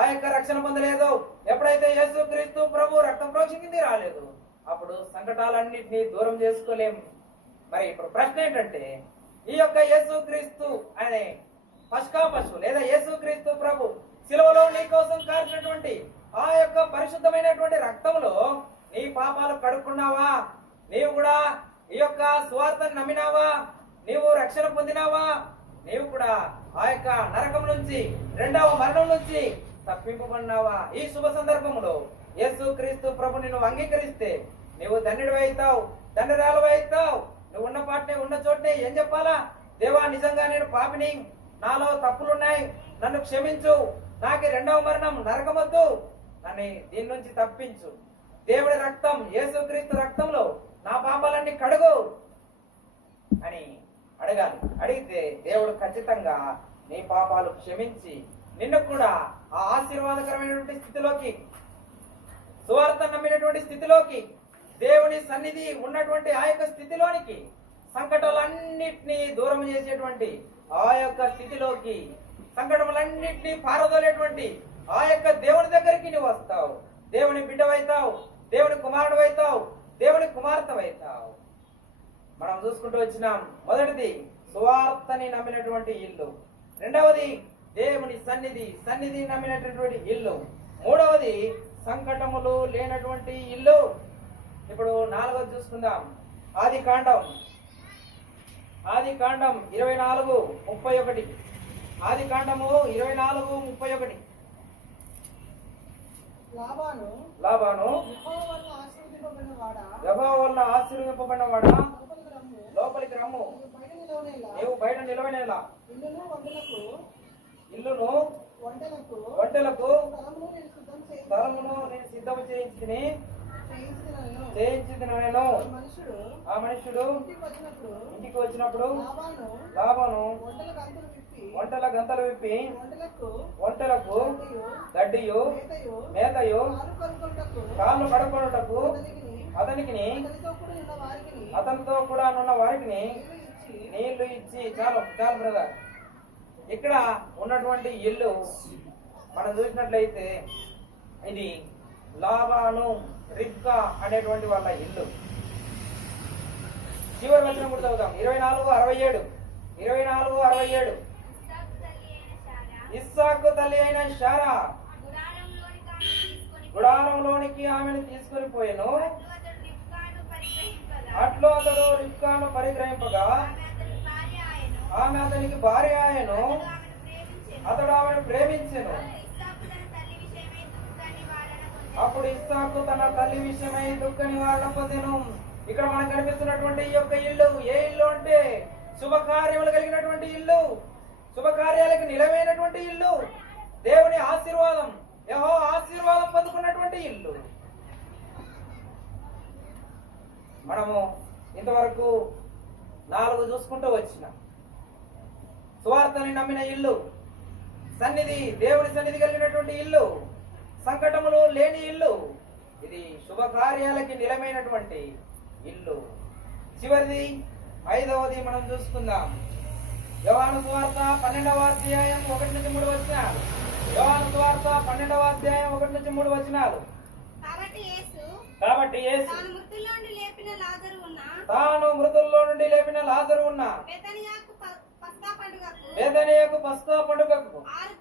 ఆ యొక్క రక్షణ పొందలేదో, ఎప్పుడైతే యేసుక్రీస్తు ప్రభు రక్తం ప్రోక్షించింది రాలేదు, అప్పుడు సంకటాలన్నింటినీ దూరం చేసుకోలేము. మరి ఇప్పుడు ప్రశ్న ఏంటంటే, ఈ యొక్క యేసుక్రీస్తు అనే పస్కా పశువు లేదా యేసుక్రీస్తు ప్రభు శిలువలో నీ కోసం కార్చినటువంటి ఆ యొక్క పరిశుద్ధమైనటువంటి రక్తంలో నీ పాపాలు కడుక్కున్నావా? నీవు కూడా ఈ యొక్క సువార్తను నమ్మినావా? నీవు రక్షణ పొందినావా? నీవు కూడా ఆ యొక్క నరకం నుంచి, రెండవ మరణం నుంచి తప్పింపబడినావా? ఈ శుభ సందర్భంలో యేసుక్రీస్తు ప్రభు నిన్ను అంగీకరిస్తే నీవు ధన్యుడివి అవుతావు, ధన్యురాలు అవుతావు. నువ్వు ఉన్న పాటనే, ఉన్న చోటనే ఏం చెప్పాలా? దేవా, నిజంగా నేను పాపిని, నాలో తప్పులున్నాయి, నన్ను క్షమించు, నాకు రెండవ మరణం నరకమొద్దు, నన్ను దీని నుంచి తప్పించు. దేవుడి రక్తం, యేసుక్రీస్తు రక్తంలో నా పాపాలన్నీ కడుగు అని అడగాలి. అడిగితే దేవుడు ఖచ్చితంగా నీ పాపాలు క్షమించి నిన్ను కూడా ఆ ఆశీర్వాదకరమైనటువంటి స్థితిలోకి, సువార్త నమ్మినటువంటి స్థితిలోకి, దేవుని సన్నిధి ఉన్నటువంటి ఆ యొక్క స్థితిలోనికి, సంకటాలన్నిటినీ దూరం చేసేటువంటి ఆ యొక్క స్థితిలోకి, సంకటములన్నిటినీ పారదోలేటువంటి ఆ యొక్క దేవుని దగ్గరికి నువ్వు వస్తావు. దేవుని బిడ్డవైతావు, దేవుని కుమారుడు, దేవుని కుమార్తెవైతావు. మనం చూసుకుంటూ వచ్చినాం. మొదటిది సువార్తని నమ్మినటువంటి ఇల్లు, రెండవది దేవుని సన్నిధి నమ్మినటువంటి ఇల్లు, మూడవది సంకటములు లేనటువంటి ఇల్లు. ఇప్పుడు నాలుగవది చూసుకుందాం. ఆది కాండం 24:31. ఆది కాండము 24:31. లాబాను యెహోవా వలన ఆశీర్వదింపబడినవాడా, లోపలికి రమ్ము, నీవు బయట నిలవనేలా, ఇల్లును వంటలకు స్థలమును నేను సిద్ధం చేయించింది నేను. ఆ మనుషుడు ఇంటికి వచ్చినప్పుడు లాబాను వంటల గంతలు విప్పి వంటలకు గడ్డియు మేతయు కాళ్ళు కడుకొనుటకు అతనితో కూడా ఉన్న వారికి నీళ్లు ఇచ్చి, చాలు బ్రదర్. ఇక్కడ ఉన్నటువంటి ఇల్లు మనం చూసినట్లయితే ఇది లాబాను, రిబ్కా అనేటువంటి వాళ్ళ ఇల్లు. చివరి వచనం కూడా చదువుదాం. 24:67. ఇస్సాకు తల్లి అయిన శారా గుడారంలోనికి ఆమెను తీసుకొని పోయెను. అట్లు అతడు రిబ్కాను పరిగ్రహింపగా ఆమె అతనికి భార్య ఆయను. అతడు ఆమెను ప్రేమించెను. అప్పుడు ఇస్సాకు తన తల్లి విషయమై దుఃఖ నివారణ పొందెను. ఇక్కడ మనకు కనిపిస్తున్నటువంటి ఈ యొక్క ఇల్లు ఏ ఇల్లు అంటే శుభకార్యములు కలిగినటువంటి ఇల్లు, శుభకార్యాలకు నిలవైనటువంటి ఇల్లు, దేవుని ఆశీర్వాదం, యెహోవా ఆశీర్వాదం పొందుకున్నటువంటి ఇల్లు. మనము ఇంతవరకు 4 చూసుకుంటూ వచ్చినాం. సువార్తని నమ్మిన ఇల్లు, దేవుని సన్నిధి కలిగినటువంటి ఇల్లు, సంకటములు లేని ఇల్లు, ఇది శుభకార్యాలకి నిలమైనటువంటి ఇల్లు. చివరిది 5వది మనం చూసుకుందాం. యోహాను సువార్త 12వ అధ్యాయం 1-3 వచనాలు. యోహాను సువార్త 12వ అధ్యాయం 1-3 వచనాలు. కాబట్టి యేసు తాను మృతుల్లో నుండి లేపిన లాజరు ఉన్న బేతనియకు పస్కా పండుగకు 6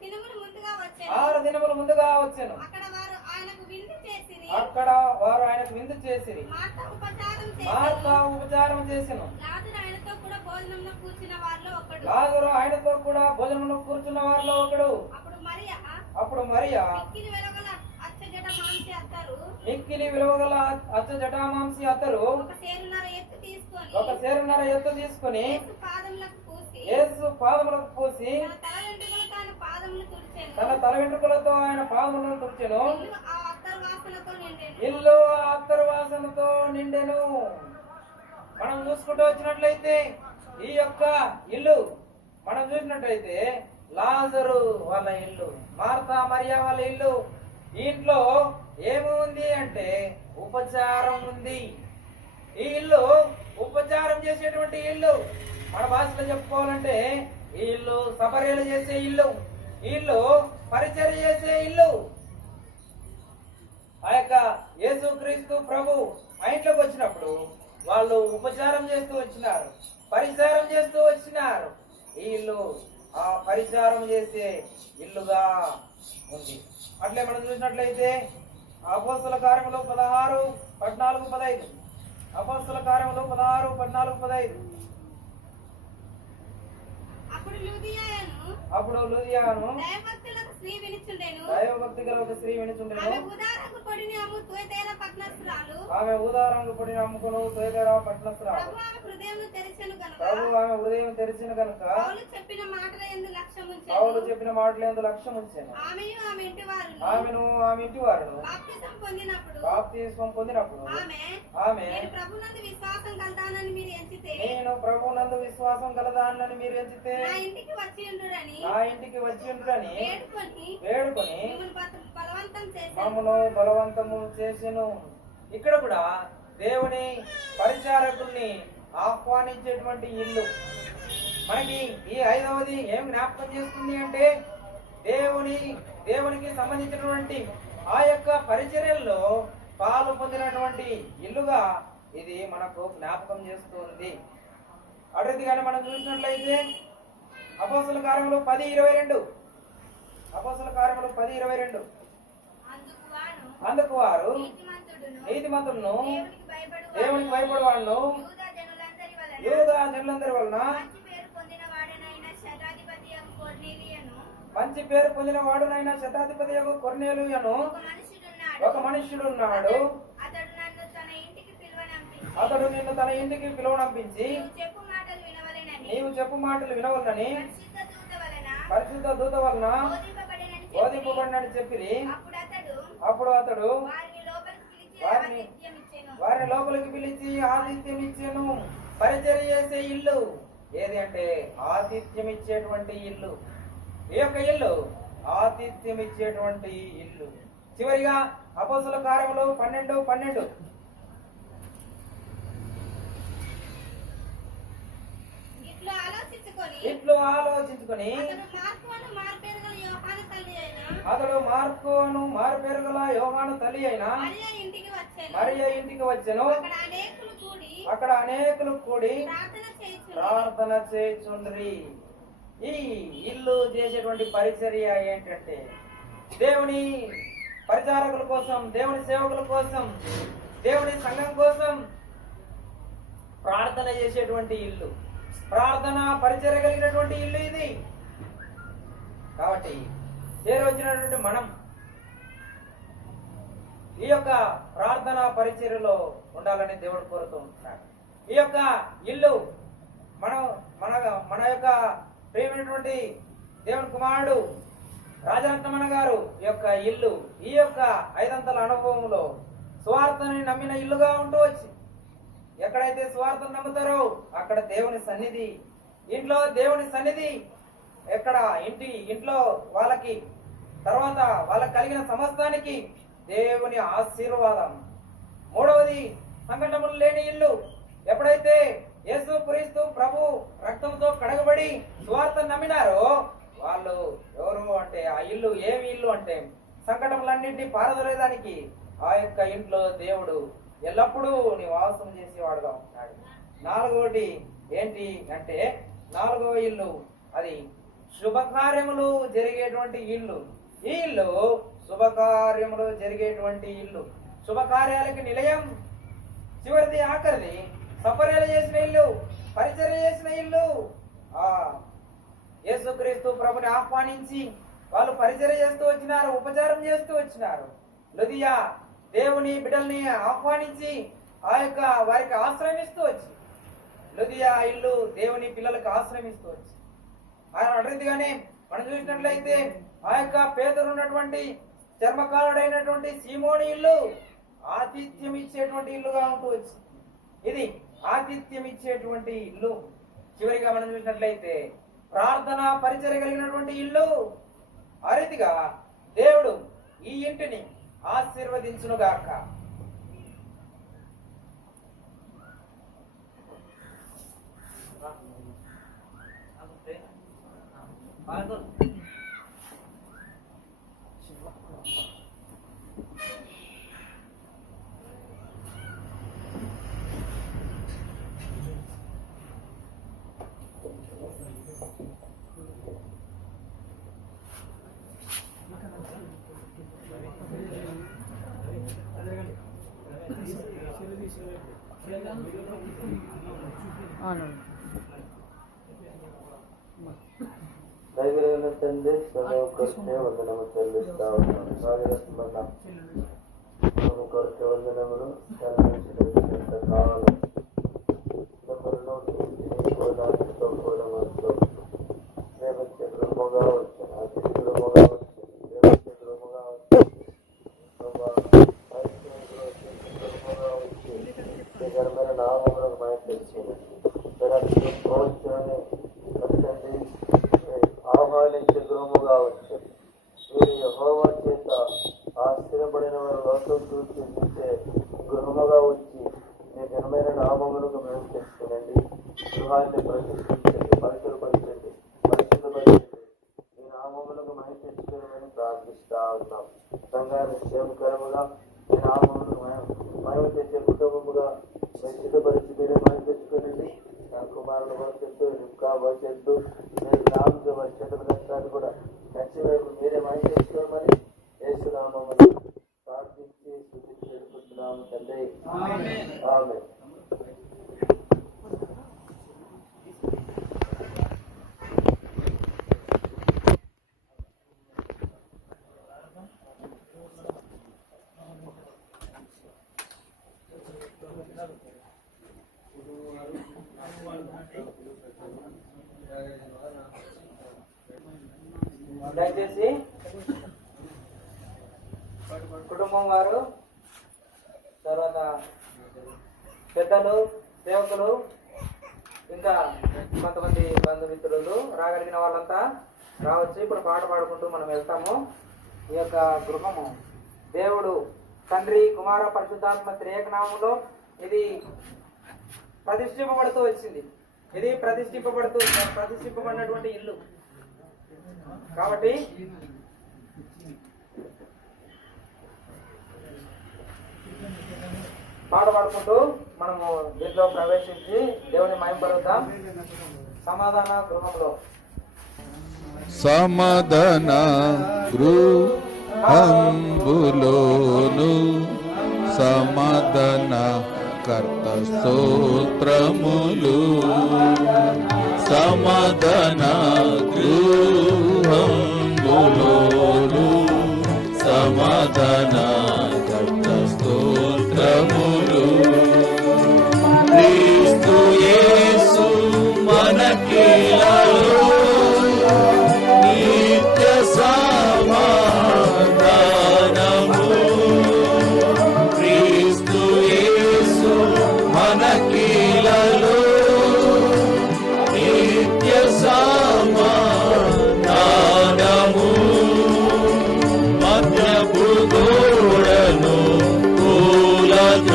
దినములు ముందుగా వచ్చెను. అక్కడ వారు ఆయనకు విందు చేసిరి. మార్తా ఉపచారం చేసెను. లాజరు ఆయనతో కూడా భోజనంలో కూర్చున్న వారిలో ఒకడు. అప్పుడు మరియా మిక్కిలి విలువగల అచ్చ జటామాంసి అత్తరు ఒక సేరున్నర ఎత్తు తీసుకుని యేసు పాదములకు పూసి తన తల వెంట్రుకలతో ఆయన పాదములను తుడిచెను. ఇల్లు అత్తరు వాసనతో నిండెను. మనం చూసుకుంటూ వచ్చినట్లయితే ఈ యొక్క ఇల్లు మనం చూసినట్లయితే లాజరు వాళ్ళ ఇల్లు, మార్తా మరియా వాళ్ళ ఇల్లు. ఇంట్లో ఏముంది అంటే ఉపచారం ఉంది. ఈ ఇల్లు ఉపచారం చేసేటువంటి ఇల్లు. మన భాషలో చెప్పుకోవాలంటే ఈ ఇల్లు సపర్యలు చేసే ఇల్లు, ఈ ఇల్లు పరిచర్య చేసే ఇల్లు. ఆ యొక్క యేసుక్రీస్తు ప్రభు ఆ ఇంట్లోకి వచ్చినప్పుడు వాళ్ళు ఉపచారం చేస్తూ వచ్చినారు, పరిచారం చేస్తూ వచ్చినారు. ఈ ఇల్లు ఆ పరిచారం చేసే ఇల్లుగా ఉంది. అట్లే మనం చూసినట్లయితే అపోస్తల కార్యములు 16:14-15. అపోస్తల కార్యములు 16:14-15. అప్పుడు లూదియాను దైవభక్తి గల ఒక స్త్రీ వినుచుండెను. ఆమె ఊదారంగు పొడిని అమ్ముకును తొయతేరా పట్టణస్థురాలు. ప్రభు ఆమె హృదయం తెరిచిన కనుక పౌలు చెప్పిన మాటలందు లక్ష్యం ఉంచెను. ఆమెను ఆమె ఇంటి వారును బాప్తిస్మం పొందినప్పుడు ఆమె నేను ప్రభునందు విశ్వాసం కలదానని మీరు ఎంచితే నా ఇంటికి వచ్చి ఉండుడని వేడుకొని మమ్మను బలవంతము చేసెను. ఇక్కడ కూడా దేవుని పరిచారకుల్ని ఆహ్వానించేటువంటి ఇల్లు. మనకి ఈ 5వది ఏం జ్ఞాపకం చేస్తుంది అంటే దేవునికి సంబంధించినటువంటి ఆ యొక్క పరిచర్యల్లో పాలు పొందినటువంటి ఇల్లుగా ఇది మనకు జ్ఞాపకం చేస్తుంది. అటుగానే మనం చూసినట్లయితే అపోస్తల కార్యములు 10:22 అపోస్తల కార్యములు 10:22 అందుకు వారు నీతిమంతులను దేవునికి భయపడేవాళ్ళను యూదా జనులందరి వలన మంచి పేరు పొందిన వాడునైన శతాధిపతి కొర్నేలియును ఒక మనుష్యుడున్నాడు. అతడు నిన్ను తన ఇంటికి పిలువనంపించి నీవు చెప్పు మాటలు వినవలనని పరిశుద్ధ దూత వలన బోధింపబడినని చెప్పిరి. అప్పుడు అతడు వారిని లోపలికి పిలిచి ఆతిథ్యం ఇచ్చెను. పరిచర్య చేసే ఇల్లు ఏది అంటే ఆతిథ్యం ఇచ్చేటువంటి ఇల్లు. ఈ యొక్క ఇల్లు ఆతిథ్యం ఇచ్చేటువంటి ఇల్లు. చివరిగా అపోస్తల కార్యములు 12:12 ఇట్లు ఆలోచించుకొని అతడు మార్కోను మారుపేరుగల యోహాను తల్లి అయిన మరియ ఇంటికి వచ్చెను. అక్కడ అనేకులు కూడి ప్రార్థన చేయుచుండ్రి. ఈ ఇల్లు చేసేటువంటి పరిచర్య ఏంటంటే దేవుని పరిచారకుల కోసం, దేవుని సేవకుల కోసం, దేవుని సంఘం కోసం ప్రార్థన చేసేటువంటి ఇల్లు, ప్రార్థన పరిచర్య కలిగినటువంటి ఇల్లు ఇది. కాబట్టి చేరవచ్చినటువంటి మనం ఈ యొక్క ప్రార్థన పరిచర్యలో ఉండాలని దేవుడు కోరుతూ ఉంటున్నాడు. ఈ యొక్క ఇల్లు మన యొక్క ప్రియమైనటువంటి దేవుని కుమారుడు రాజరత్నమణ గారు యొక్క ఇల్లు ఈ యొక్క 5 అనుభవంలో స్వార్థని నమ్మిన ఇల్లుగా ఉంటూ వచ్చి, ఎక్కడైతే స్వార్థం నమ్ముతారో అక్కడ దేవుని సన్నిధి, ఇంట్లో దేవుని సన్నిధి, ఎక్కడ ఇంట్లో వాళ్ళకి తర్వాత వాళ్ళకి కలిగిన సమస్తానికి దేవుని ఆశీర్వాదం. 3వది సంకటములు లేని ఇల్లు. ఎప్పుడైతే యేసు క్రీస్తు ప్రభు రక్తంతో కడగబడి స్వార్థం నమ్మినారో వాళ్ళు ఎవరు అంటే ఆ ఇల్లు ఏమి ఇల్లు అంటే సంకటములన్నింటినీ పారదోలేదానికి ఆ యొక్క ఇంట్లో దేవుడు ఎల్లప్పుడూ నివాసం చేసేవాడుగా ఉంటాడు. 4వది ఏంటి అంటే 4వ ఇల్లు అది శుభకార్యములు జరిగేటువంటి ఇల్లు. ఈ ఇల్లు శుభకార్యములు జరిగేటువంటి ఇల్లు, శుభకార్యాలకి నిలయం. చివరిది ఆఖరిది సపర్యలు చేసిన ఇల్లు, పరిచర్య చేసిన ఇల్లు. యేసుక్రీస్తు ప్రభుని ఆహ్వానించి వాళ్ళు పరిచర్య చేస్తూ వచ్చినారు, ఉపచారం చేస్తూ వచ్చినారు. లుదియా దేవుని బిడ్డల్ని ఆహ్వానించి ఆ యొక్క వారికి ఆశ్రమిస్తూ వచ్చి, లుదియా ఇల్లు దేవుని పిల్లలకు ఆశ్రమిస్తూ వచ్చి అడిగిగానే మనం చూసినట్లయితే ఆ యొక్క పేదలు ఉన్నటువంటి చర్మకారుడైనటువంటి సీమోని ఇల్లు ఆతిథ్యం ఇచ్చేటువంటి ఇల్లుగా ఉంటూ వచ్చి, ఇది ఆతిథ్యం ఇచ్చేటువంటి ఇల్లు. చివరిగా మనం చూసినట్లయితే ప్రార్థన పరిచర్య కలిగినటువంటి ఇల్లు. ఆ రీతిగా దేవుడు ఈ ఇంటిని ఆశీర్వదించునుగాక. దైవమైన తండ్రి కొరకే వందనము చెల్లిస్తా ఉన్నాను. కొరకే వందనములు ఎంత కావాలి చెరుముగా వచ్చాను, అతి చెరుముగా వచ్చాను, చెరుముగా వచ్చాను, నామములకు మనం తెలిసింది ఆహ్వానించే గురుముగా వచ్చారు. మీరు యెహోవా చేత ఆశీర్వదించబడిన సిద్ధపడిన వారు లోకం చూసి నింటే గృహముగా వచ్చి మీ ఘనమైన నామములకు మేము తెచ్చుకునండి. గృహాన్ని ప్రతిష్ఠించండి, పవిత్రపరచండి, పరిశుద్ధపరచండి. మీ నామములకు మహిమ తెచ్చుకోవాలని ప్రార్థిస్తా ఉన్నాం. సంఘాన్ని క్షేమకరముగా మీ నామములకు మహిమ తెచ్చే కుటుంబముగా మీరు సిద్ధపరిచి మీరే మహిమ తెచ్చుకోనండి. నా కుమారుల భవిష్యత్తు, ఇంకా భవిష్యత్తు, మీరు నామక భవిష్యత్తు కష్టాన్ని కూడా ఖచ్చితంగా మీరే మహిమ తెచ్చుకోమని యేసునామములో ప్రార్థించి స్తుతించి వేడుకుంటున్నాము తండ్రి. ఆమేన్. దయచేసి కుటుంబం వారు, తర్వాత పెద్దలు, సేవకులు, ఇంకా కొంతమంది బంధుమిత్రులు రాగలిగిన వాళ్ళంతా రావచ్చు. ఇప్పుడు పాట పాడుకుంటూ మనం వెళ్తాము. ఈ యొక్క గృహము దేవుడు తండ్రి, కుమార, పరిశుద్ధాత్మ త్రియేకనామంలో ఇది ప్రతిష్ఠింపబడుతూ వచ్చింది. ఇది ప్రతిష్ఠింపబడినటువంటి ఇల్లు కాబట్టి పాట పాడుకుంటూ మనము దీంట్లో ప్రవేశించి దేవుని మహిమపరుద్దాం. సమాధాన గృహంలో సమాధాన గృహంబులోను సమాధాన కర్త స్తోత్రములు. సమాధాన గృహంబులోను సమాధాన కర్త స్తోత్రములు. క్రీస్తు యేసు మనకిలలో నిత్య సమాధానము. క్రీస్తు యేసు మనకిలలో నిత్య సమాధానము. మధ్యపు గోడను కూలద్రోసెను,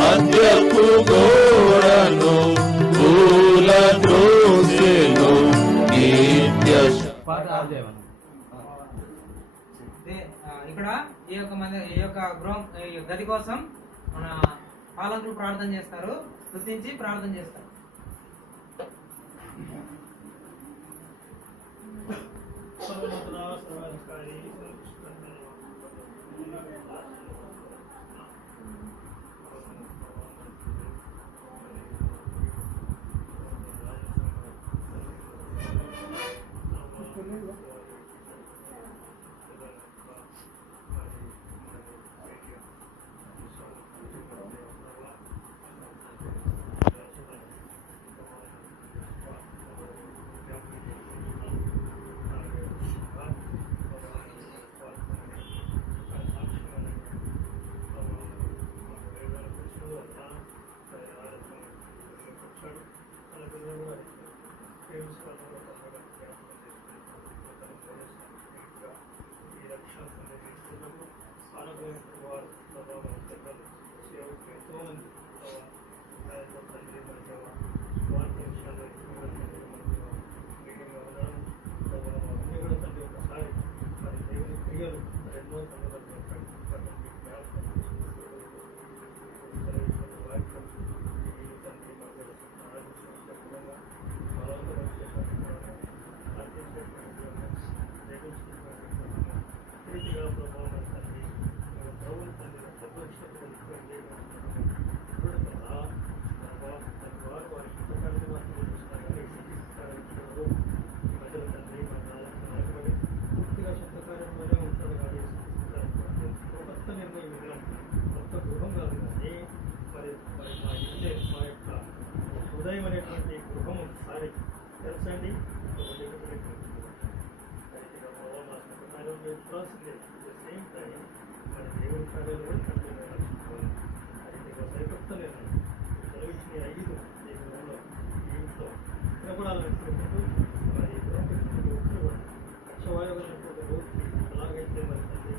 మధ్యపు గోడను కూలద్రోసెను నిత్య. ఇక్కడ ఈ యొక్క గృహం, ఈ గది కోసం మన పాలకులు ప్రార్థన చేస్తారు, స్తుతించి ప్రార్థన చేస్తారు. సర్వోన్నతుడా, సర్వాధికారి, సర్వశక్తిమంతుడా, హృదయం అనేటువంటి గృహము ఒకసారి తెలుసండి. సేమ్ టైం మరి దేవుని కార్యాలు కూడా కంటిన్యూ నడుచుకోవాలి. అది మీకు సరిపెడతలేదు. సెలవిచ్చిన 5 ఈ గృహంలో, ఈ ఇంట్లో వినపడాలని పెట్టుకుంటూ మరి గృహం పెట్టుకుంటూ కూడా లక్షవాయువులు అలాగైతే మరి తండ్రి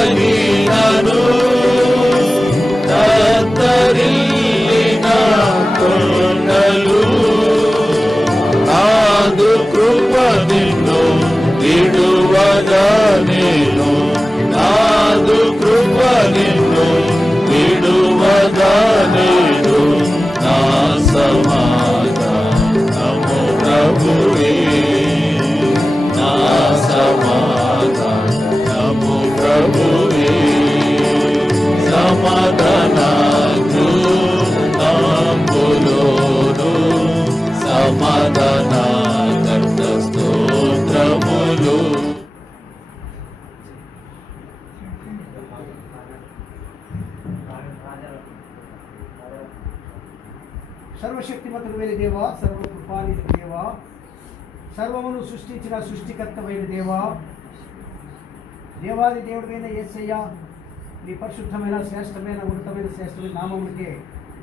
కలిగినను తత్తరిల్లిన కొండలు నాదు కృప నిన్ను విడువగా నేను నాదు కృప నిన్ను విడువగా నేను నా సమాధానము ప్రభువే నా సమాధానము ప్రభువే సమాధానాలు నాంబులోను సమాధాన కర్త స్తోత్రములు. సర్వశక్తిమంతుడైన దేవా, సర్వకృపానిధి దేవా, సర్వమును సృష్టించిన సృష్టికర్తమైన దేవా, దేవాది దేవుడైన యేసయ్య, నీ పరిశుద్ధమైన శ్రేష్టమైన ఉన్నతమైన శ్రేష్టమైన నామములకే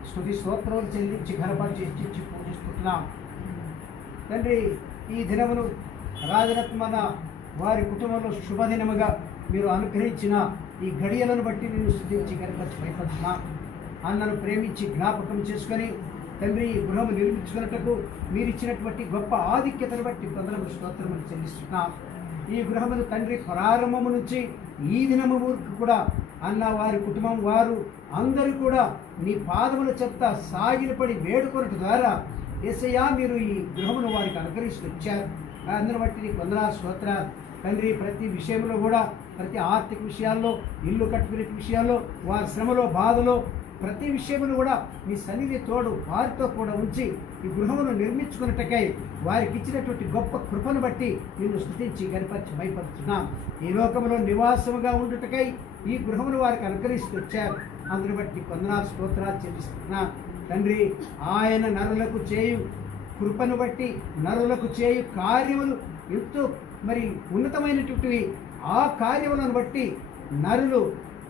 స్తుతి స్తోత్రములు చెల్లించి ఘనపరిచి హెచ్చించి పూజిస్తున్నాం తండ్రి. ఈ దినమును రాజరత్మన వారి కుటుంబంలో శుభదినముగా మీరు అనుగ్రహించిన ఈ గడియలను బట్టి నేను స్తుతించి ఘనపరిచి భయపడుతున్నాం. అన్నను ప్రేమించి జ్ఞాపకం చేసుకొని తండ్రి ఈ గృహము నిర్మించుకున్నట్టుకు మీరు ఇచ్చినటువంటి గొప్ప ఆధిక్యతను బట్టి వందనములు స్తోత్రములు చెల్లిస్తున్నాం. ఈ గృహమును తండ్రి ప్రారంభము నుంచి ఈ దినము వరకు కూడా అన్న వారి కుటుంబం వారు అందరూ కూడా నీ పాదముల చెత్త సాగిలపడి వేడుకొనట ద్వారా యేసయ్యా మీరు ఈ గృహమును వారికి అనుగ్రహిస్తూ వచ్చారు. అందరి బట్టి నీకు వందనాలు స్తోత్రాలు తండ్రి. ప్రతి విషయంలో కూడా ప్రతి ఆర్థిక విషయాల్లో, ఇల్లు కట్టుకునే విషయాల్లో, వారి శ్రమలో బాధలో ప్రతి విషయమును కూడా మీ సన్నిధి తోడు వారితో కూడా ఉంచి ఈ గృహమును నిర్మించుకున్నట్టుకై వారికి ఇచ్చినటువంటి గొప్ప కృపను బట్టి నిన్ను స్తుతించి గనిపరిచి భయపడుతున్నాం. ఈ లోకంలో నివాసముగా ఉండుటకై ఈ గృహమును వారికి అనుగ్రహిస్తూ వచ్చారు. అందుని బట్టి వందనాలు స్తోత్రాలు చెల్లిస్తున్నా తండ్రి. ఆయన నరులకు చేయు కృపను బట్టి నరులకు చేయు కార్యములు ఎంతో మరి ఉన్నతమైనటువంటివి. ఆ కార్యములను బట్టి నరులు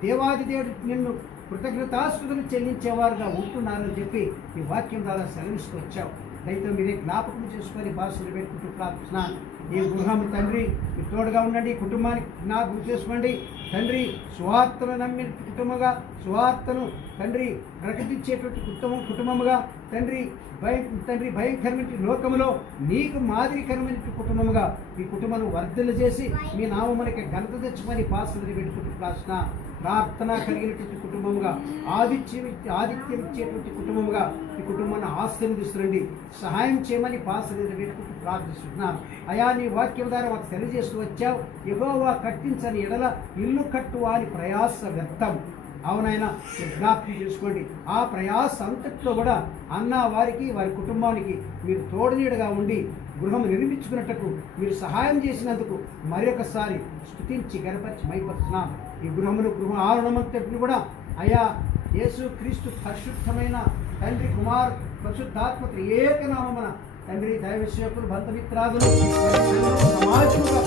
దేవాది దేవుడు నిన్ను కృతజ్ఞతాస్తుతులు చెల్లించేవారుగా ఉంటున్నారని చెప్పి ఈ వాక్యం ద్వారా సెలవిస్తూ వచ్చావు. దయతో మీరే జ్ఞాపకం చేసుకొని భాషలు పెట్టుకుంటూ ప్రార్థిస్తున్నాను. ఈ గృహం తండ్రి మీరు తోడుగా ఉండండి. కుటుంబానికి జ్ఞాపకం చేసుకోండి తండ్రి. స్వార్థను నమ్మిన కుటుంబంగా, స్వార్థను తండ్రి ప్రకటించేటువంటి కుటుంబముగా తండ్రి భయంకరమైన లోకములో నీకు మాదిరికరమైన కుటుంబముగా ఈ కుటుంబాన్ని వర్ధలు చేసి మీ నామమునకి ఘనత తెచ్చుకొని భాషలు పెట్టుకుంటూ ప్రార్థన కలిగినటువంటి కుటుంబముగా, ఆదిత్యం ఇచ్చేటువంటి కుటుంబముగా ఈ కుటుంబాన్ని ఆశీర్వదిస్తురండి. సహాయం చేయమని పాసలు పెట్టుకుంటూ ప్రార్థిస్తున్నాను. అయా నీ వాక్యం ద్వారా మాకు తెలియజేస్తూ వచ్చావు. యెహోవా కట్టించని ఎడల ఇల్లు కట్టు వారి ప్రయాస వ్యర్థం. అవునైనా మీరు జ్ఞాపకం చేసుకోండి. ఆ ప్రయాస అంతట్లో కూడా అన్న వారికి వారి కుటుంబానికి మీరు తోడునీడగా ఉండి గృహం నిర్మించుకున్నట్టుకు మీరు సహాయం చేసినందుకు మరొకసారి స్తుతించి గణపరిచి మైపరుస్తున్నాం. ఈ గృహ ఆరుణమంతటిని కూడా అయా యేసు క్రీస్తు పరిశుద్ధమైన తండ్రి కుమార్ పరిశుద్ధాత్మకు ఏకనామమున తండ్రి దైవసేవకులు బంధుమిత్రాదులు సమాజముగా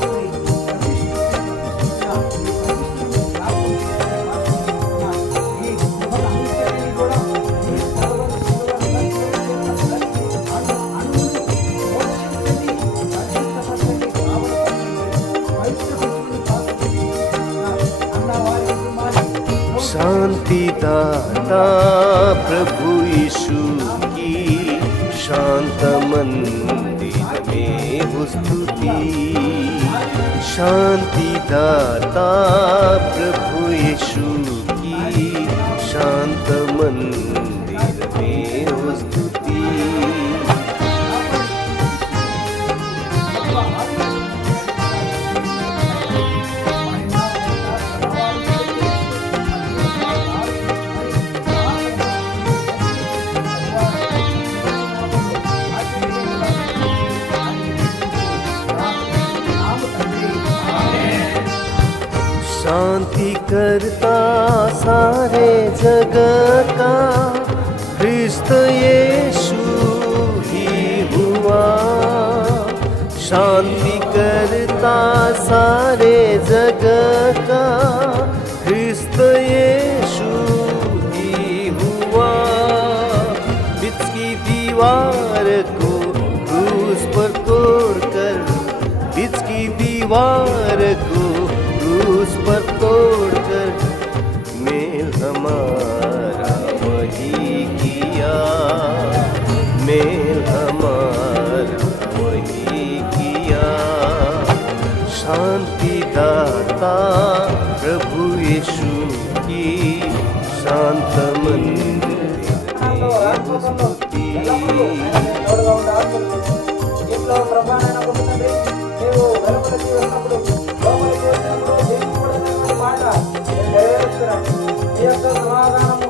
शांति दाता प्रभु यीशु की शांत मंदिर में हो स्तुति। शांति दाता प्रभु यीशु की शांत मंदिर में हो स्तुति। शांति करता सारे जगत का ख्रिस्त यीशु ही हुआ। शांति करता सारे जगत का ख्रिस्त यीशु ही हुआ। बीच की दीवार को क्रूस पर तोड़कर, बीच की दीवार को क्रूस पर तोड़कर प्रभु यीशु की शांत स्तुति। తోడుగా ఉండి ఆశీర్వదించు. ఇంట్లో ప్రభానైన గొప్ప తండ్రి, నీవు వెలుపలికి వెళ్ళినప్పుడు లోపలికి వచ్చినప్పుడు దేవుడు మాట నేను నెరవేరుస్తున్నాను. ఈ యొక్క సమాధానము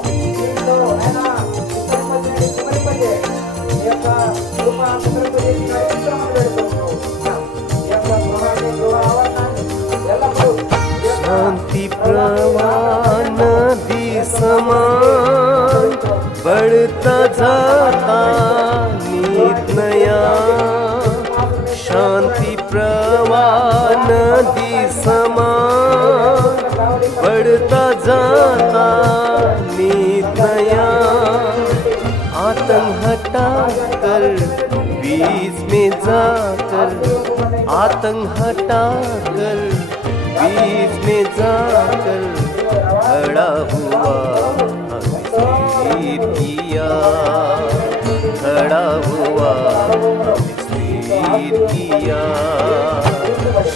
ఇంట్లో అయినా విస్తరింపజేయండి, కుమరింపజేయండి. ఈ యొక్క కృప కుమరింపజేసి నడిపించమని వేడుకుంటున్నాం. ఈ యొక్క గృహాన్ని గృహ ఆవరణాన్ని ఎల్లప్పుడూ शांति प्रवाह नदी समान बढ़ता जाता नीत नया। शांति प्रवाह नदी समान बढ़ता जाता नीत नया। आतंक हटा कर बीच में जाकर, आतंक हटा कर बीच में जाकर खड़ा हुआ स्थिर किया, खड़ा हुआ स्थिर किया।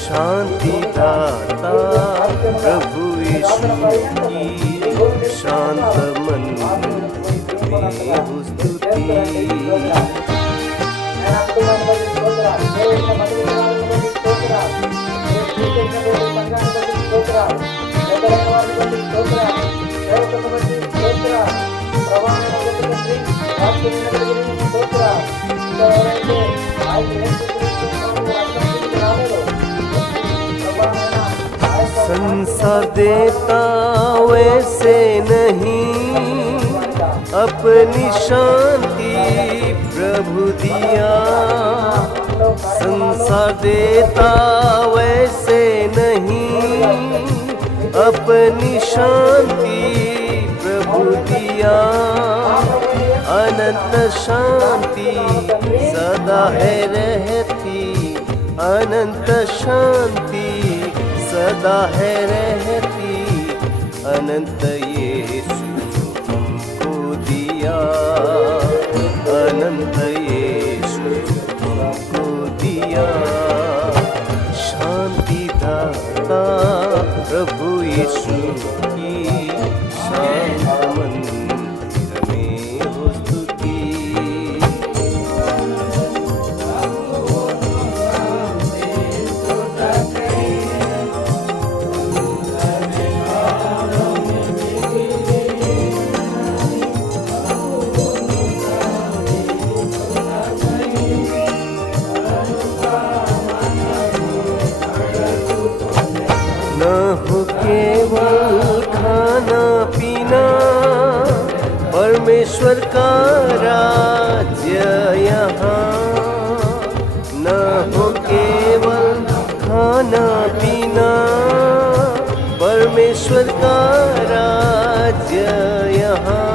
शांति दाता प्रभु यीशु की शांत मन में हो स्तुति। संसार देता वैसे नहीं, अपनी शांति प्रभु दिया। संसार देता वैसे नहीं, अपनी शांति प्रभु दिया। अनंत शांति सदा है रहती, अनंत शांति सदा है रहती। अनंत यीशु हमको दिया, अनंत यीशु हमको दिया। शांति दाता प्रभु यीशु की शांत मंदिर में हो स्तुति। न हो केवल खाना पीना, परमेश्वर का राज्य यहाँ। न हो केवल खाना पीना, परमेश्वर का राज्य यहाँ।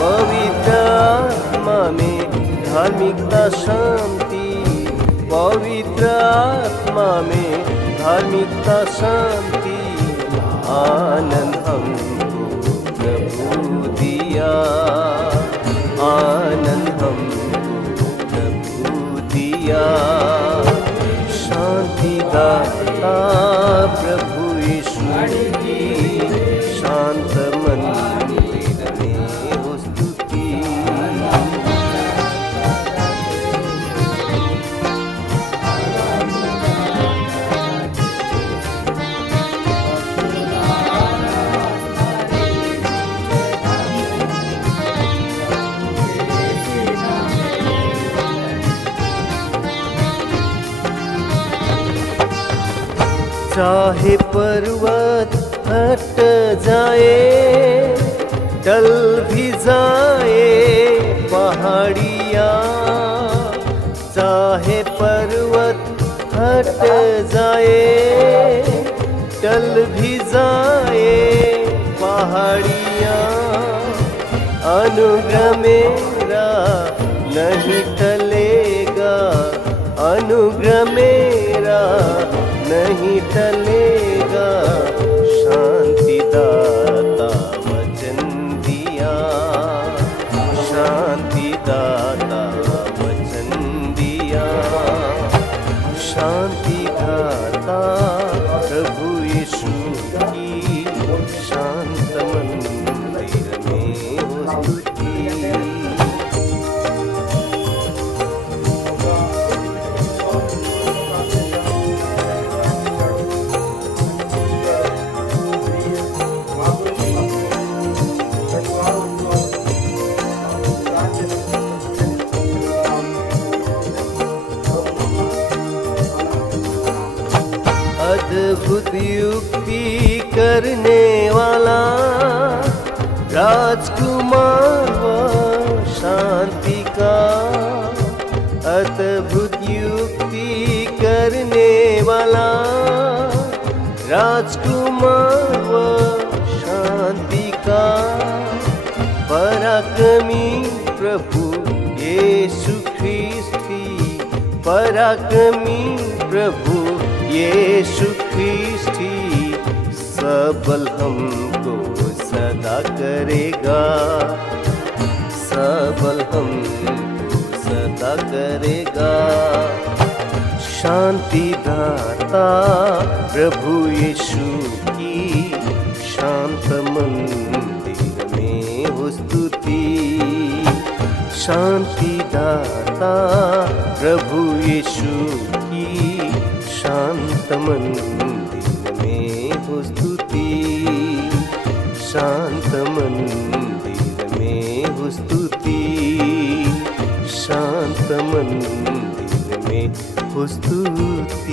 पवित्र आत्मा में धार्मिकता शांति, पवित्र आत्मा में धार्मिकता शांति। आनंद हमको प्रभु दिया, आनंद हमको प्रभु दिया। शांति दाता प्रभु यीशु की शांत मंदिर में हो स्तुति। चाहे पर्वत हट जाए, डल भी जाए पहाड़ियाँ। चाहे पर्वत हट जाए, डल भी जाए पहाड़ियाँ। अनुग्रह मेरा नहीं टलेगा, अनुग्रह मेरा नहीं टलेगा। शांति दाता वचन दिया, शांति दाता वचन दिया। शांति दाता प्रभु यीशु राजकुमार व शांति का अद्भुत युक्ति करने वाला, राजकुमार व शांति का पराक्रमी प्रभु यीशु ख्रिस्ती, पराक्रमी प्रभु यीशु ख्रिस्ती सबल हमको सदा करेगा, सबल हमको सदा करेगा। शांति दाता प्रभु यीशु की शांत मंदिर में हो स्तुति, शांति दाता प्रभु यीशु की शांत मंदिर में हो स्तुति, शांत मंदिर में हो स्तुति, शांत मंदिर में हो स्तुति।